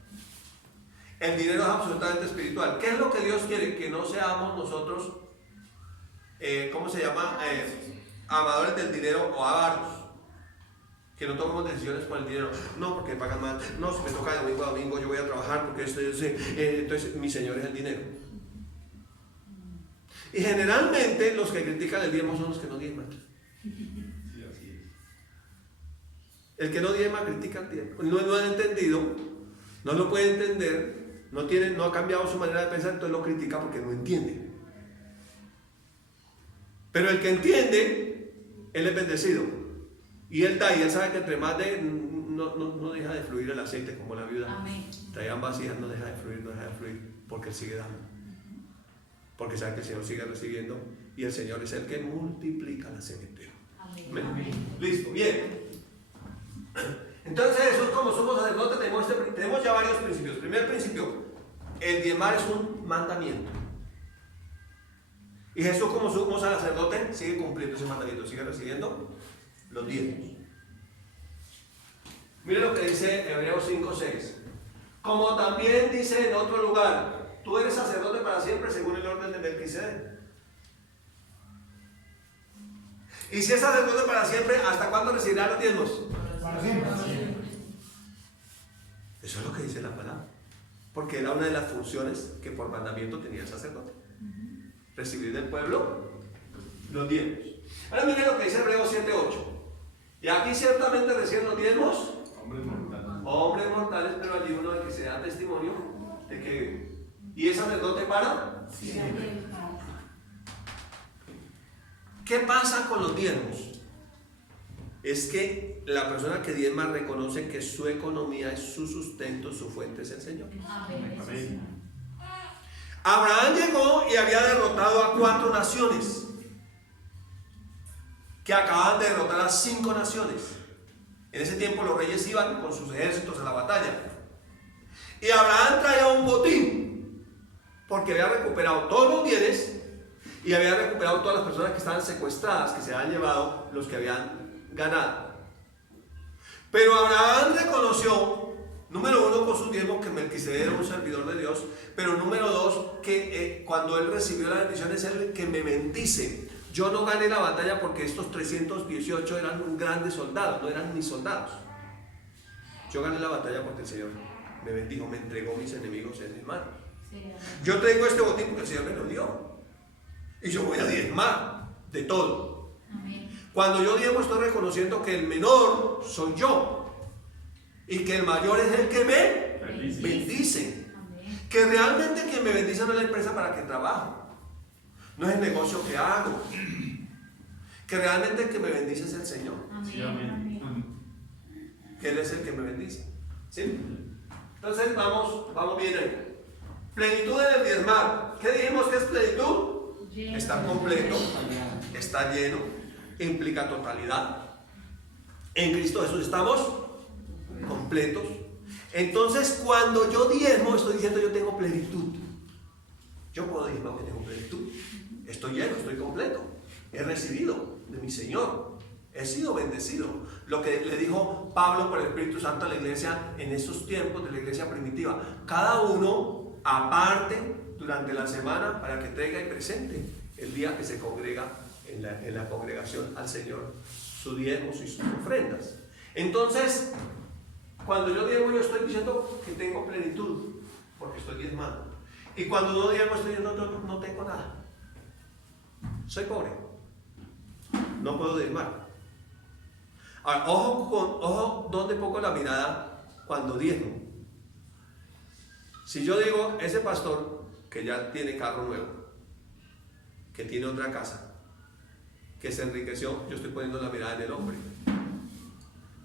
El dinero es absolutamente espiritual. ¿Qué es lo que Dios quiere? Que no seamos nosotros, ¿cómo se llama? Amadores del dinero o avaros. Que no tomemos decisiones por el dinero. No, porque pagan mal. No, si me toca de domingo a domingo, yo voy a trabajar porque entonces mi Señor es el dinero. Y generalmente los que critican el diezmo son los que no diezman. El que no diezma critica el diezmo. No han entendido, no lo puede entender, no ha cambiado su manera de pensar, entonces lo critica porque no entiende. Pero el que entiende, él es bendecido. Y él da, y él sabe que entre más de, no deja de fluir el aceite como la viuda. Amén. Traían vacías, no deja de fluir, porque él sigue dando. Porque sabe que el Señor sigue recibiendo y el Señor es el que multiplica la semilla. Amén. Amén. Listo, bien. Entonces Jesús, como sumo sacerdote, tenemos ya varios principios. Primer principio: el diezmar es un mandamiento. Y Jesús, como sumo sacerdote, sigue cumpliendo ese mandamiento, sigue recibiendo los diezmos. Mire lo que dice Hebreos 5:6. Como también dice en otro lugar: tú eres sacerdote para siempre, según el orden de Melquisedec. Y si es sacerdote para siempre, ¿hasta cuándo recibirá los diezmos? Para siempre. Eso es lo que dice la palabra. Porque era una de las funciones que por mandamiento tenía el sacerdote. Recibir del pueblo los diezmos. Ahora miren lo que dice Hebreos 7:8. Y aquí ciertamente reciben los diezmos hombres mortales, pero allí uno de que se da testimonio de que vive. ¿Y es sacerdote para? Sí. ¿Qué pasa con los diezmos? Es que la persona que diezma reconoce que su economía es su sustento, su fuente es el Señor. Amén. Abraham llegó y había derrotado a 4 naciones que acababan de derrotar a 5 naciones. En ese tiempo los reyes iban con sus ejércitos a la batalla. Y Abraham traía un botín porque había recuperado todos los bienes y había recuperado todas las personas que estaban secuestradas, que se habían llevado los que habían ganado. Pero Abraham reconoció, número 1, con sus diezmos, que Melquisedec era un servidor de Dios, pero número 2, que cuando él recibió la bendición es el que me bendice. Yo no gané la batalla porque estos 318 eran grandes soldados, no eran mis soldados. Yo gané la batalla porque el Señor me bendijo, me entregó mis enemigos en mis manos. Yo tengo este botín porque el Señor me lo dio. Y yo voy a diezmar de todo. Amén. Cuando yo diezmo estoy reconociendo que el menor soy yo y que el mayor es el que me bendice. Amén. Que realmente quien me bendice no es la empresa para que trabajo, no es el negocio que hago, que realmente el que me bendice es el Señor, Amén. que Él es el que me bendice. ¿Sí? Entonces vamos bien ahí. Plenitud en el diezmar. ¿Qué dijimos que es plenitud? Lleno. Está completo, está lleno, implica totalidad. En Cristo Jesús estamos completos. Entonces, cuando yo diezmo, estoy diciendo yo tengo plenitud. Yo puedo diezmar que tengo plenitud. Estoy lleno, estoy completo. He recibido de mi Señor. He sido bendecido. Lo que le dijo Pablo por el Espíritu Santo a la iglesia en esos tiempos de la iglesia primitiva. Cada uno aparte durante la semana para que traiga y presente el día que se congrega en la congregación al Señor sus diezmos y sus ofrendas. Entonces, cuando yo diezmo, yo estoy diciendo que tengo plenitud, porque estoy diezmando. Y cuando no diezmo, estoy diciendo no tengo nada. Soy pobre. No puedo diezmar. Ahora, ojo donde pongo la mirada cuando diezmo. Si yo digo, ese pastor que ya tiene carro nuevo, que tiene otra casa, que se enriqueció, yo estoy poniendo la mirada en el hombre.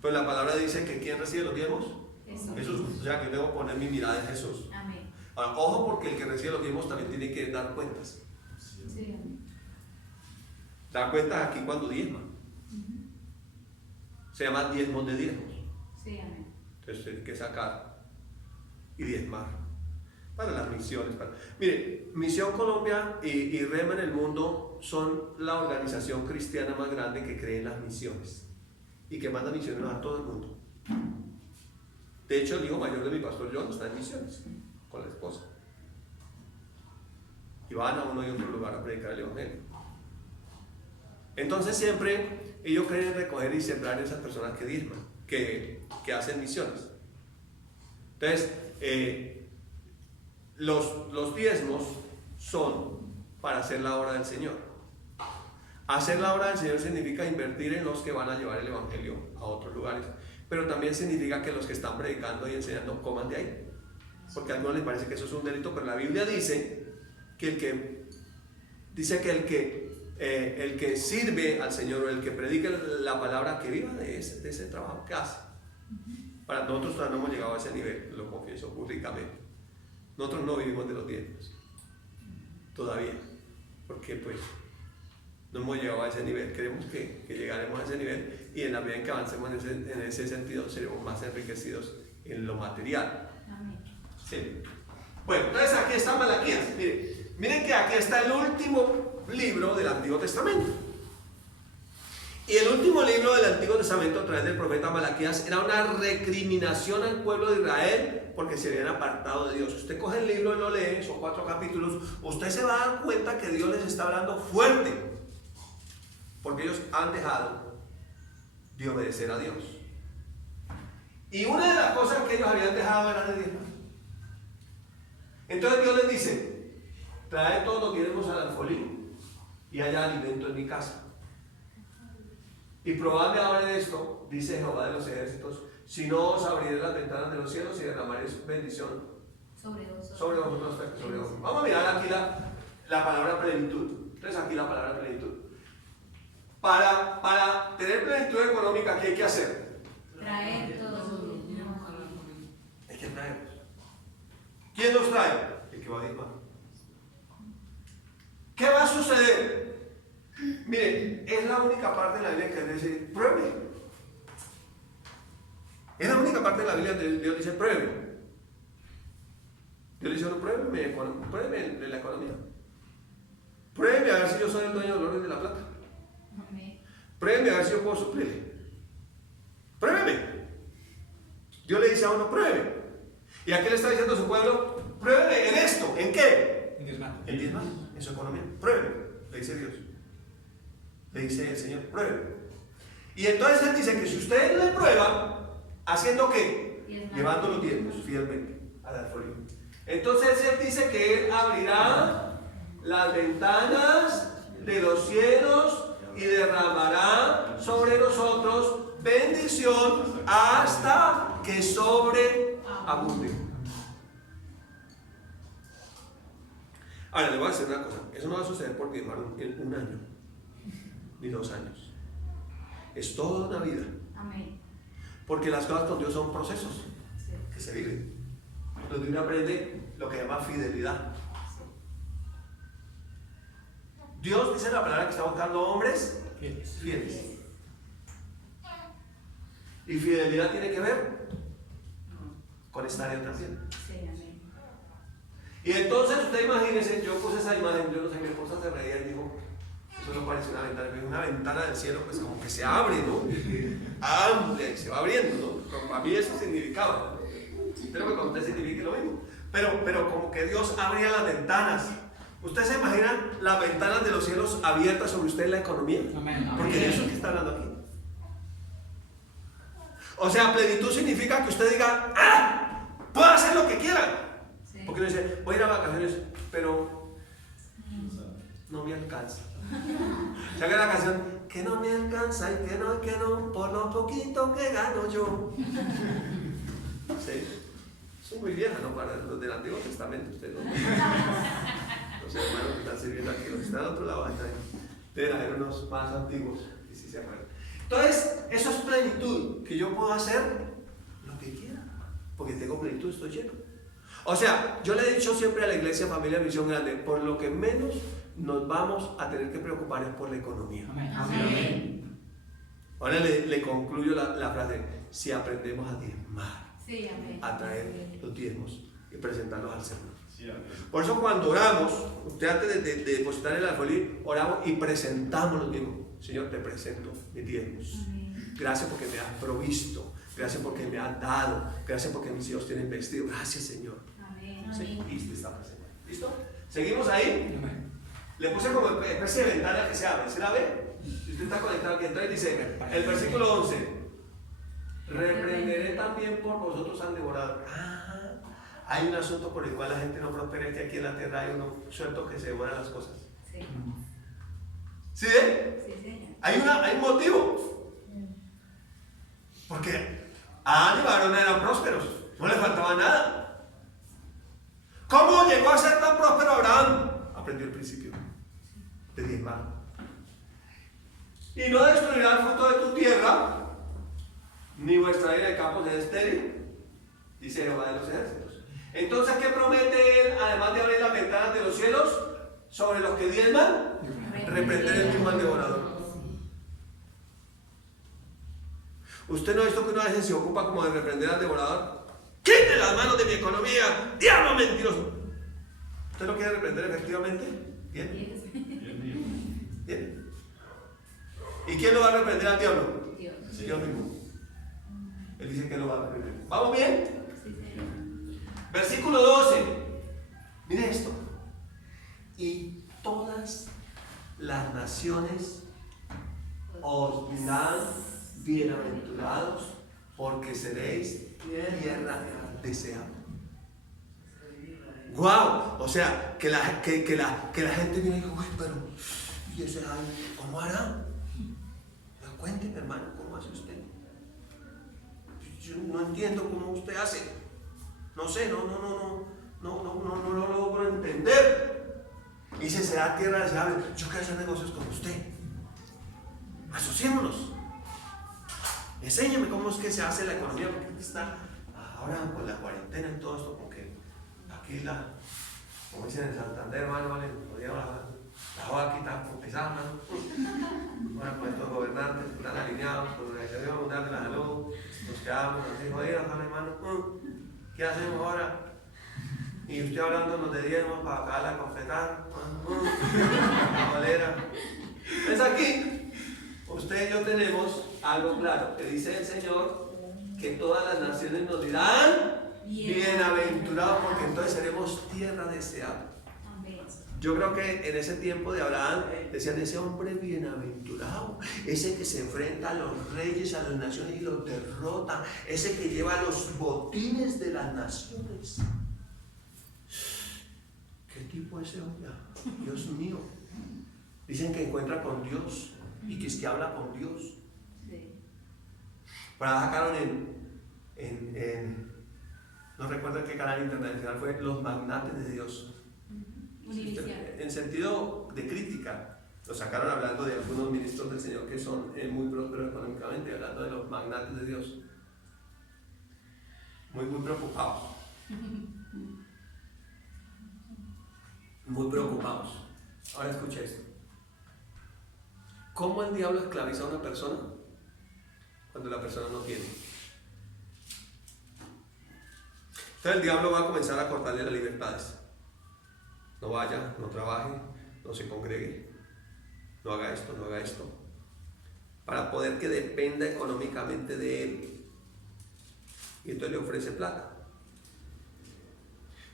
Pues la palabra dice que ¿quién recibe los diezmos? Jesús. O sea que debo poner mi mirada en Jesús. Amén. Ahora, ojo porque el que recibe los diezmos también tiene que dar cuentas. Sí, amén. Da cuentas aquí cuando diezma. Se llama diezmos de diezmos. Sí, amén. Entonces hay que sacar y diezmar para las misiones. Mire, Misión Colombia y Rema en el Mundo son la organización cristiana más grande que cree en las misiones y que manda misiones a todo el mundo. De hecho, el hijo mayor de mi pastor John está en misiones con la esposa. Y van a uno y otro lugar a predicar el evangelio. Entonces siempre ellos creen en recoger y sembrar a esas personas que diezman, que hacen misiones. Entonces, los diezmos son para hacer la obra del Señor. Hacer la obra del Señor significa invertir en los que van a llevar el evangelio a otros lugares, pero también significa que los que están predicando y enseñando coman de ahí, porque a algunos les parece que eso es un delito, pero la Biblia dice que el que sirve al Señor o el que predique la palabra, que viva de ese trabajo que hace. Para nosotros todavía no hemos llegado a ese nivel, lo confieso públicamente. Nosotros no vivimos de los diezmos todavía, porque pues no hemos llegado a ese nivel. Creemos que llegaremos a ese nivel y en la medida en que avancemos en ese sentido seremos más enriquecidos en lo material. Amén. Sí. Bueno, entonces aquí está Malaquías. Miren que aquí está el último libro del Antiguo Testamento. Y el último libro del Antiguo Testamento a través del profeta Malaquías era una recriminación al pueblo de Israel porque se habían apartado de Dios. Usted coge el libro y lo lee, son 4 capítulos, usted se va a dar cuenta que Dios les está hablando fuerte porque ellos han dejado de obedecer a Dios. Y una de las cosas que ellos habían dejado era de diezmar. Entonces Dios les dice: traed todos los diezmos al alfolí y haya alimento en mi casa. Y probadme ahora en esto, dice Jehová de los ejércitos, si no os abriré las ventanas de los cielos y derramaré bendición sobre vosotros. Vamos a mirar aquí la palabra plenitud. Entonces aquí la palabra plenitud. Para tener plenitud económica, ¿qué hay que hacer? Traer todos los diezmos. Hay que traerlos. ¿Quién los trae? El que va a diezmar. ¿Qué va a suceder? Miren, es la única parte de la Biblia que dice pruebe. Es la única parte de la Biblia donde Dios dice pruebe. Dios dice: no, pruébeme en la economía. Pruébeme a ver si yo soy el dueño del oro y de la plata. Pruébeme a ver si yo puedo suplir. Pruébeme. Dios le dice a uno: pruebe. ¿Y a qué le está diciendo a su pueblo? Pruébeme en esto. ¿En qué? En diezmar, en su economía. Pruébeme, le dice Dios. Le dice el Señor: pruébeme. Y entonces Él dice que si ustedes le prueban, ¿haciendo qué? Llevando los diezmos fielmente al alfolí. Entonces Él dice que Él abrirá las ventanas de los cielos y derramará sobre nosotros bendición hasta que sobreabunde. Ahora le voy a decir una cosa: eso no va a suceder por diezmar en un año ni 2 años. Es toda una vida. Amén. Porque las cosas con Dios son procesos. que se vive, donde uno aprende lo que llama fidelidad. Dios dice en la palabra que está buscando hombres fieles. Y fidelidad tiene que ver con esta área también. Sí, amén. Y entonces usted imagínese, yo puse esa imagen, yo no sé, mi esposa se reía y dijo, eso no parece una ventana del cielo, pues como que se abre, ¿no? Amplia y se va abriendo, ¿no? Pero para mí eso significaba, ¿no? Espero que para usted signifique lo mismo. Pero como que Dios abría las ventanas. ¿Usted se imagina las ventanas de los cielos abiertas sobre usted en la economía? Amén. Porque de eso es que está hablando aquí. O sea, plenitud significa que usted diga, ¡ah! Puedo hacer lo que quiera. Sí. Porque uno dice, voy a ir a vacaciones, pero no me alcanza. Se haga la canción, que no me alcanza y que no, por lo poquito que gano yo. Sí. Son muy viejas, ¿no? Para los del Antiguo Testamento, ustedes no. Los hermanos que están sirviendo aquí, los que están al otro lado, deben haber unos más antiguos, y si se acuerdan. Entonces, eso es plenitud, que yo puedo hacer lo que quiera, porque tengo plenitud, estoy lleno. O sea, yo le he dicho siempre a la iglesia Familia Misión Grande, por lo que menos nos vamos a tener que preocupar es por la economía. Amén. Amén. Ahora le concluyo la frase, si aprendemos a diezmar, Sí, amén. a traer los diezmos y presentarlos al Señor. Sí, amén. Por eso cuando oramos, usted antes de depositar el alfolí, oramos y presentamos los diezmos. Señor, te presento mis diezmos. Amén. Gracias porque me has provisto. Gracias porque me has dado. Gracias porque mis hijos tienen vestido. Gracias, Señor. Amén. Sí, y usted está presente. ¿Listo? ¿Seguimos ahí? Amén. Le puse como especie de ventana que se abre. ¿Se la ve? Y usted está conectado aquí. Entonces dice, el versículo 11. Reprenderé también por vosotros han devorado. Hay un asunto por el cual la gente no prospera, es que aquí en la tierra hay unos sueltos que se devoran las cosas. Sí. ¿Sí ve? Sí, señor. Hay un motivo. Porque Adán y Abraham eran prósperos, no le faltaba nada. ¿Cómo llegó a ser tan próspero Abraham? Aprendió el principio de diezmar. Y no destruirá el fruto de tu tierra, ni vuestra ira de campos es estéril, dice Jehová de los ejércitos. Entonces, ¿qué promete él, además de abrir las ventanas de los cielos sobre los que diezman? Reprender el mismo al devorador. ¿Usted no ha visto que una vez se ocupa como de reprender al devorador? ¡Quite las manos de mi economía! ¡Diablo mentiroso! ¿Usted lo quiere reprender efectivamente? Bien. Bien. ¿Y quién lo va a reprender al diablo? Dios. Dios mismo. Él dice que lo va a reprender. ¿Vamos bien? Sí, señor. Versículo 12. Mire esto. Y todas las naciones os dirán bienaventurados, porque seréis tierra deseada. ¡Guau! O sea, que la gente viene y dice, uy, pero, ¿y ese año cómo hará? Cuénteme, hermano, ¿cómo hace usted? Yo no entiendo cómo usted hace. No sé, no lo logro entender. Dice, será tierra deseable. Yo quiero hacer negocios con usted. Asociémonos. Enséñeme cómo es que se hace la economía, porque aquí está ahora con la cuarentena y todo esto, porque aquí como dicen en Santander, hermano, vale, la joda aquí está pesada, ¿no? Ahora pues estos gobernantes están alineados con la Organización Mundial de la Salud, nos quedamos así jodidos, hermano, ¿qué hacemos ahora? Y usted hablándonos de diezmos para acabarla de completar, la bolera. Es aquí, usted y yo tenemos algo claro, que dice el Señor, que todas las naciones nos dirán bienaventurados, porque entonces seremos tierra deseada. Amén. Yo creo que en ese tiempo de Abraham decían, ese hombre bienaventurado, ese que se enfrenta a los reyes, a las naciones y los derrota, ese que lleva los botines de las naciones. ¿Qué tipo es ese hombre? Dios mío. Dicen que encuentra con Dios y que es que habla con Dios. Sí. Para sacaron no recuerdo qué canal internacional fue, los magnates de Dios. Univisión. En sentido de crítica, lo sacaron hablando de algunos ministros del Señor que son muy prósperos económicamente, hablando de los magnates de Dios. muy preocupados. Muy preocupados. Ahora escucha esto. ¿Cómo el diablo esclaviza a una persona cuando la persona no tiene? Entonces el diablo va a comenzar a cortarle las libertades. No vaya, no trabaje, no se congregue, no haga esto, no haga esto, para poder que dependa económicamente de él. Y entonces le ofrece plata.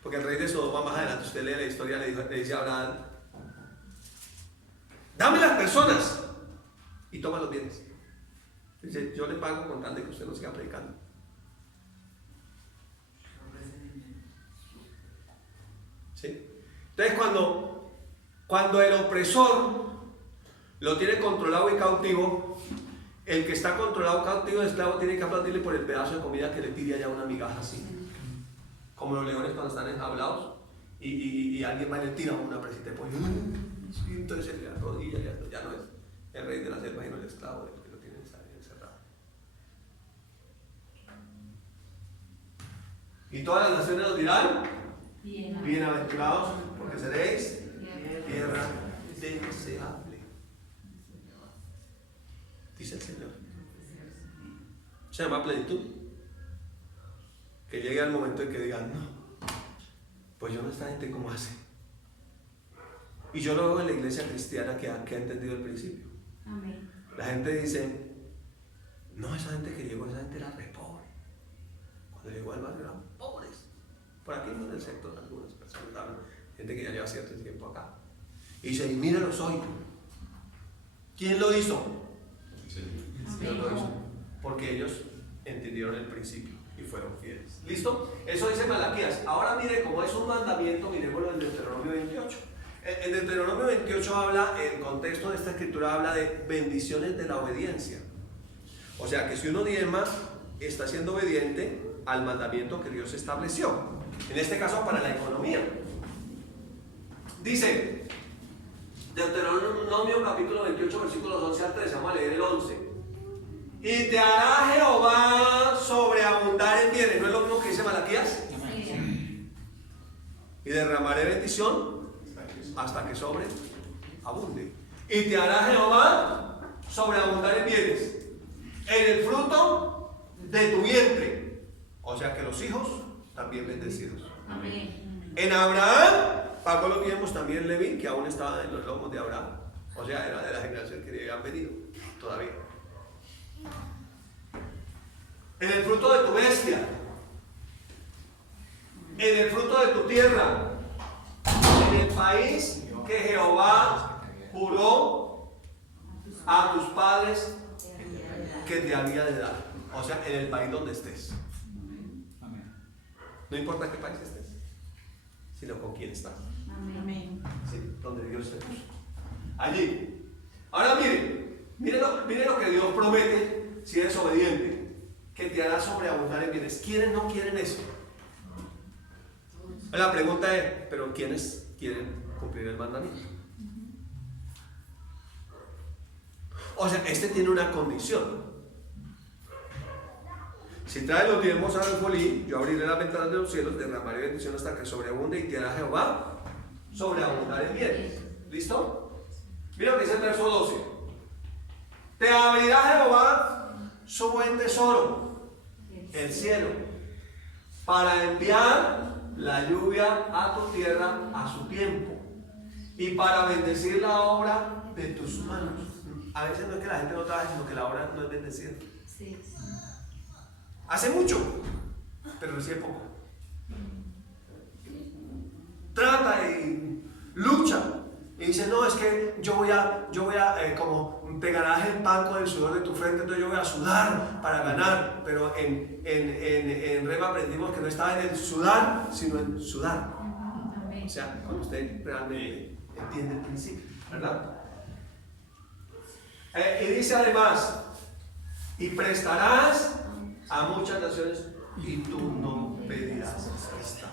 Porque el rey de Sodoma, más adelante, usted lee la historia, le dice a Abraham: dame las personas y toma los bienes. Dice: yo le pago con tal de que usted no siga predicando. ¿Sí? Entonces cuando el opresor lo tiene controlado y cautivo, el que está controlado, cautivo, esclavo, tiene que aplaudirle por el pedazo de comida que le tire allá una migaja así. Como los leones cuando están enjaulados y alguien va y le tira una presita de pollo. Y entonces se le arrodilla, ya no es el rey de la selva, sino el esclavo que lo tiene encerrado. Y todas las naciones nos dirán: bienaventurados, porque seréis tierra deseable, dice el Señor. Se llama plenitud. Que llegue al momento en que digan: no, pues yo no, esta gente cómo hace. Y yo lo veo en la iglesia cristiana que ha entendido el principio. Amén. La gente dice: no, esa gente que llegó, esa gente era re pobre. Cuando llegó al barrio eran pobres. Por aquí en el sector algunas personas hablan, gente que ya lleva cierto tiempo acá. Y dice: y míralos hoy. ¿Quién lo hizo? Dios lo hizo. Porque ellos entendieron el principio y fueron fieles. ¿Listo? Eso dice Malaquías. Ahora mire, como es un mandamiento, miremoslo en Deuteronomio 28. En Deuteronomio 28 habla, el contexto de esta escritura habla de bendiciones de la obediencia. O sea que si uno diezma, está siendo obediente al mandamiento que Dios estableció. En este caso para la economía. Dice Deuteronomio capítulo 28 versículos 11 al 13. Vamos a leer el 11. Y te hará Jehová sobreabundar en bienes. ¿No es lo mismo que dice Malaquías? Y derramaré bendición hasta que sobreabunde. Y te hará Jehová sobreabundar en bienes, en el fruto de tu vientre. O sea que los hijos también bendecidos. Amén. En Abraham pagó los diezmos también Leví, que aún estaba en los lomos de Abraham. O sea, era de la generación que habían venido todavía. En el fruto de tu bestia, en el fruto de tu tierra, en el país que Jehová juró a tus padres que te había de dar. O sea, en el país donde estés. No importa qué país estés, sino con quién estás. Amén. Sí, donde Dios te puso. Allí. Ahora miren lo que Dios promete si eres obediente. Que te hará sobreabundar en bienes. ¿Quiénes no quieren eso? La pregunta es: ¿pero quiénes quieren cumplir el mandamiento? O sea, este tiene una condición. Si traes los diezmos al alfolí, yo abriré las ventanas de los cielos, derramaré bendición hasta que sobreabunde y te hará Jehová sobreabundar en bienes. ¿Listo? Mira lo que dice el verso 12. Te abrirá Jehová su buen tesoro, el cielo, para enviar la lluvia a tu tierra a su tiempo y para bendecir la obra de tus manos. A veces no es que la gente no trabaje, sino que la obra no es bendecida. Sí. Hace mucho, pero recibe poco. Trata y lucha. Y dice: no, es que yo voy a como te ganarás el pan con el sudor de tu frente, entonces yo voy a sudar para ganar. Pero en Rema aprendimos que no estaba en el sudar, sino en sudar. O sea, cuando usted realmente entiende el principio, ¿verdad? Y dice además: y prestarás a muchas naciones y tú no pedirás prestado.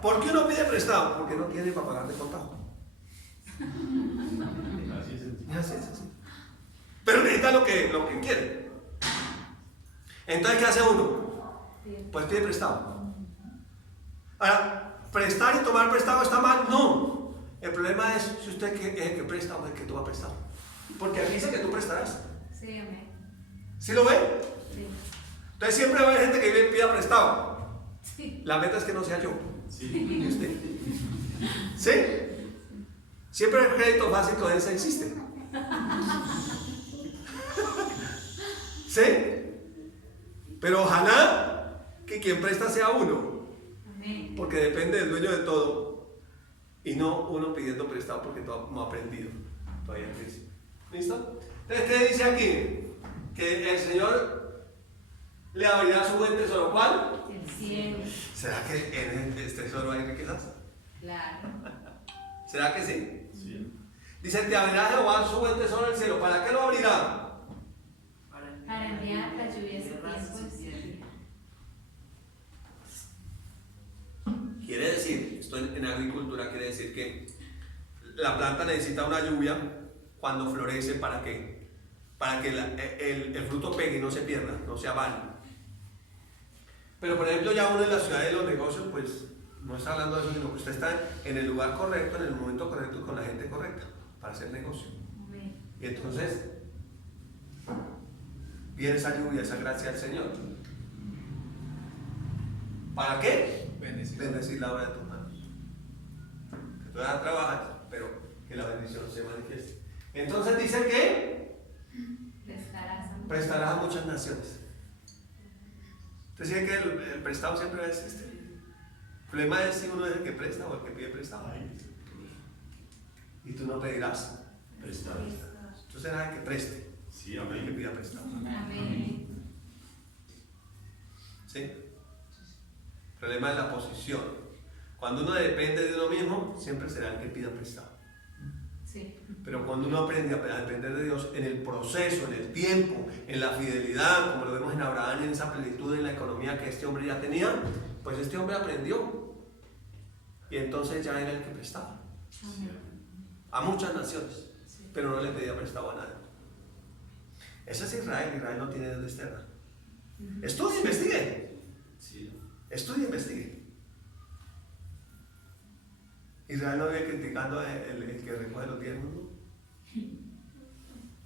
¿Por qué uno pide prestado? Porque no tiene para pagar de contado. Así es. Pero necesita lo que quiere. Entonces, ¿qué hace uno? pues pide prestado. Ahora, ¿prestar y tomar prestado está mal? No. El problema es si usted es el que presta o el que toma prestado. Porque aquí dice que tú prestarás. Sí, amén. ¿Sí lo ven? Sí. Entonces siempre va a haber gente que pida prestado. Sí. La meta es que no sea yo. Sí. Ni usted. ¿Sí? Siempre el crédito básico de ese existe. ¿Sí? Pero ojalá que quien presta sea uno. Amén. Porque depende del dueño de todo. Y no uno pidiendo prestado porque todo no ha aprendido. Todavía crece. ¿Listo? Entonces, ¿qué dice aquí? Que el Señor le abrirá su buen tesoro. ¿Cuál? El cielo. ¿Será que en este tesoro hay riquezas? Claro. ¿Será que sí? Sí. Dice, te abrirá Jehová su buen tesoro en el cielo. ¿Para qué lo abrirá? Para enviar la lluvia a su tiempo y cielo. Quiere decir, esto en agricultura quiere decir que la planta necesita una lluvia cuando florece. ¿Para qué? Para que el fruto pegue y no se pierda, no se avale. Pero por ejemplo, ya uno en la ciudad de los negocios, pues no está hablando de eso, sino que usted está en el lugar correcto, en el momento correcto y con la gente correcta para hacer negocio. Amén. Y entonces viene esa lluvia, esa gracia del Señor. ¿Para qué? Bendecir la obra de tus manos. Que tú vas a trabajar, pero que la bendición se manifieste. Entonces dice que prestarás a muchas naciones. Entonces dice que el prestado siempre va a existir. El problema es si uno es el que presta o el que pide prestado. Y tú no pedirás prestado. Tú serás el que preste. Sí, El que amén. pida prestado. Amén. ¿Sí? El problema es la posición. Cuando uno depende de uno mismo, siempre será el que pida prestado. Sí. Pero cuando uno aprende a depender de Dios en el proceso, en el tiempo, en la fidelidad, como lo vemos en Abraham, en esa plenitud en la economía que este hombre ya tenía, pues este hombre aprendió. Y entonces ya era el que prestaba. Amén. A muchas naciones, pero no le pedía prestado a nadie. Ese es Israel. Israel no tiene deuda externa. Estudie, investigue. Sí. Estudie, investigue. Israel no vive criticando el que recoge los diezmos, ¿no?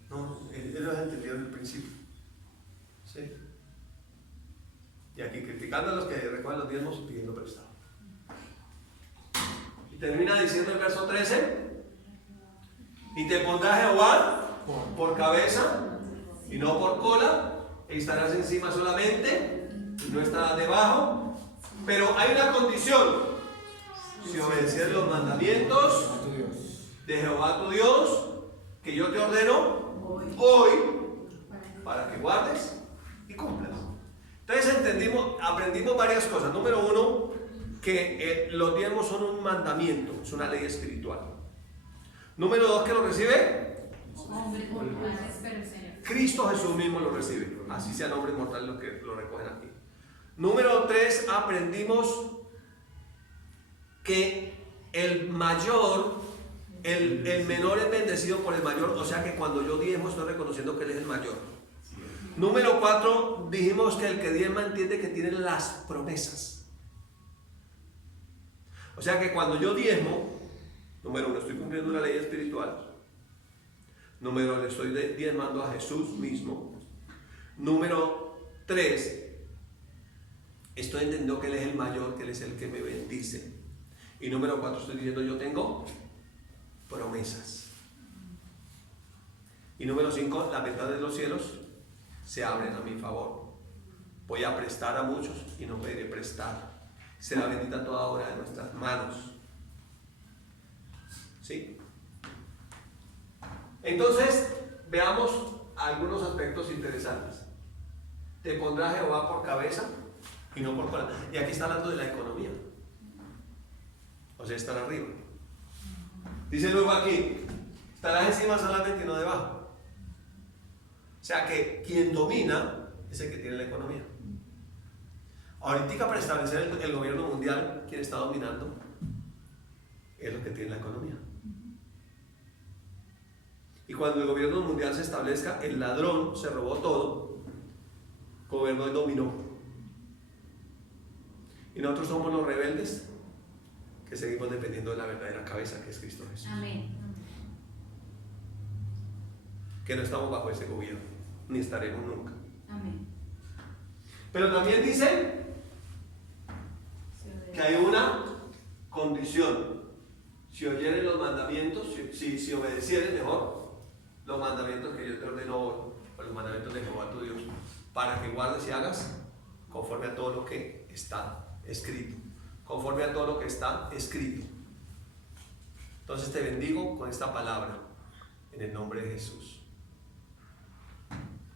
No, ellos lo han entendido desde el principio. ¿Sí? Y aquí criticando a los que recogen los diezmos y pidiendo prestado. Y termina diciendo el verso 13: y te pondrá Jehová por cabeza y no por cola, e estarás encima solamente y no estarás debajo. Pero hay una condición: si obedeces los mandamientos de Jehová tu Dios, que yo te ordeno hoy, para que guardes y cumplas. Entonces aprendimos varias cosas. Número uno, que los diezmos son un mandamiento, es una ley espiritual. Número dos, que lo recibe Hombres mortales, pero el Señor. Cristo Jesús mismo, lo recibe. Así sean hombres mortales los que lo recogen aquí. Número tres, aprendimos que el mayor, el menor es bendecido por el mayor. O sea que cuando yo diezmo estoy reconociendo que Él es el mayor. Número 4, dijimos que el que diezma entiende que tiene las promesas. O sea que cuando yo diezmo, número 1, estoy cumpliendo una ley espiritual. Número 2, le estoy diezmando a Jesús mismo. Número 3, estoy entendiendo que Él es el mayor, que Él es el que me bendice. Y número 4, estoy diciendo yo tengo promesas. Y número 5, las ventanas de los cielos se abren a mi favor. Voy a prestar a muchos y no pediré prestar. Será bendita toda obra de nuestras manos. ¿Sí? Entonces, veamos algunos aspectos interesantes. Te pondrá Jehová por cabeza y no por cola. Y aquí está hablando de la economía. O sea, estar arriba. Dice luego aquí, estarás encima solamente y no debajo. O sea que quien domina es el que tiene la economía. Ahorita, para establecer el gobierno mundial, quien está dominando es lo que tiene la economía. Y cuando el gobierno mundial se establezca, el ladrón se robó todo, gobernó y dominó. Y nosotros somos los rebeldes que seguimos dependiendo de la verdadera cabeza, que es Cristo Jesús. Amén. Que no estamos bajo ese gobierno, ni estaremos nunca. Amén. Pero también dice que hay una condición. Si oyeren los mandamientos, si obedecieren mejor los mandamientos que yo te ordeno hoy, o los mandamientos de Jehová tu Dios, para que guardes y hagas conforme a todo lo que está escrito. Conforme a todo lo que está escrito. Entonces te bendigo con esta palabra, en el nombre de Jesús.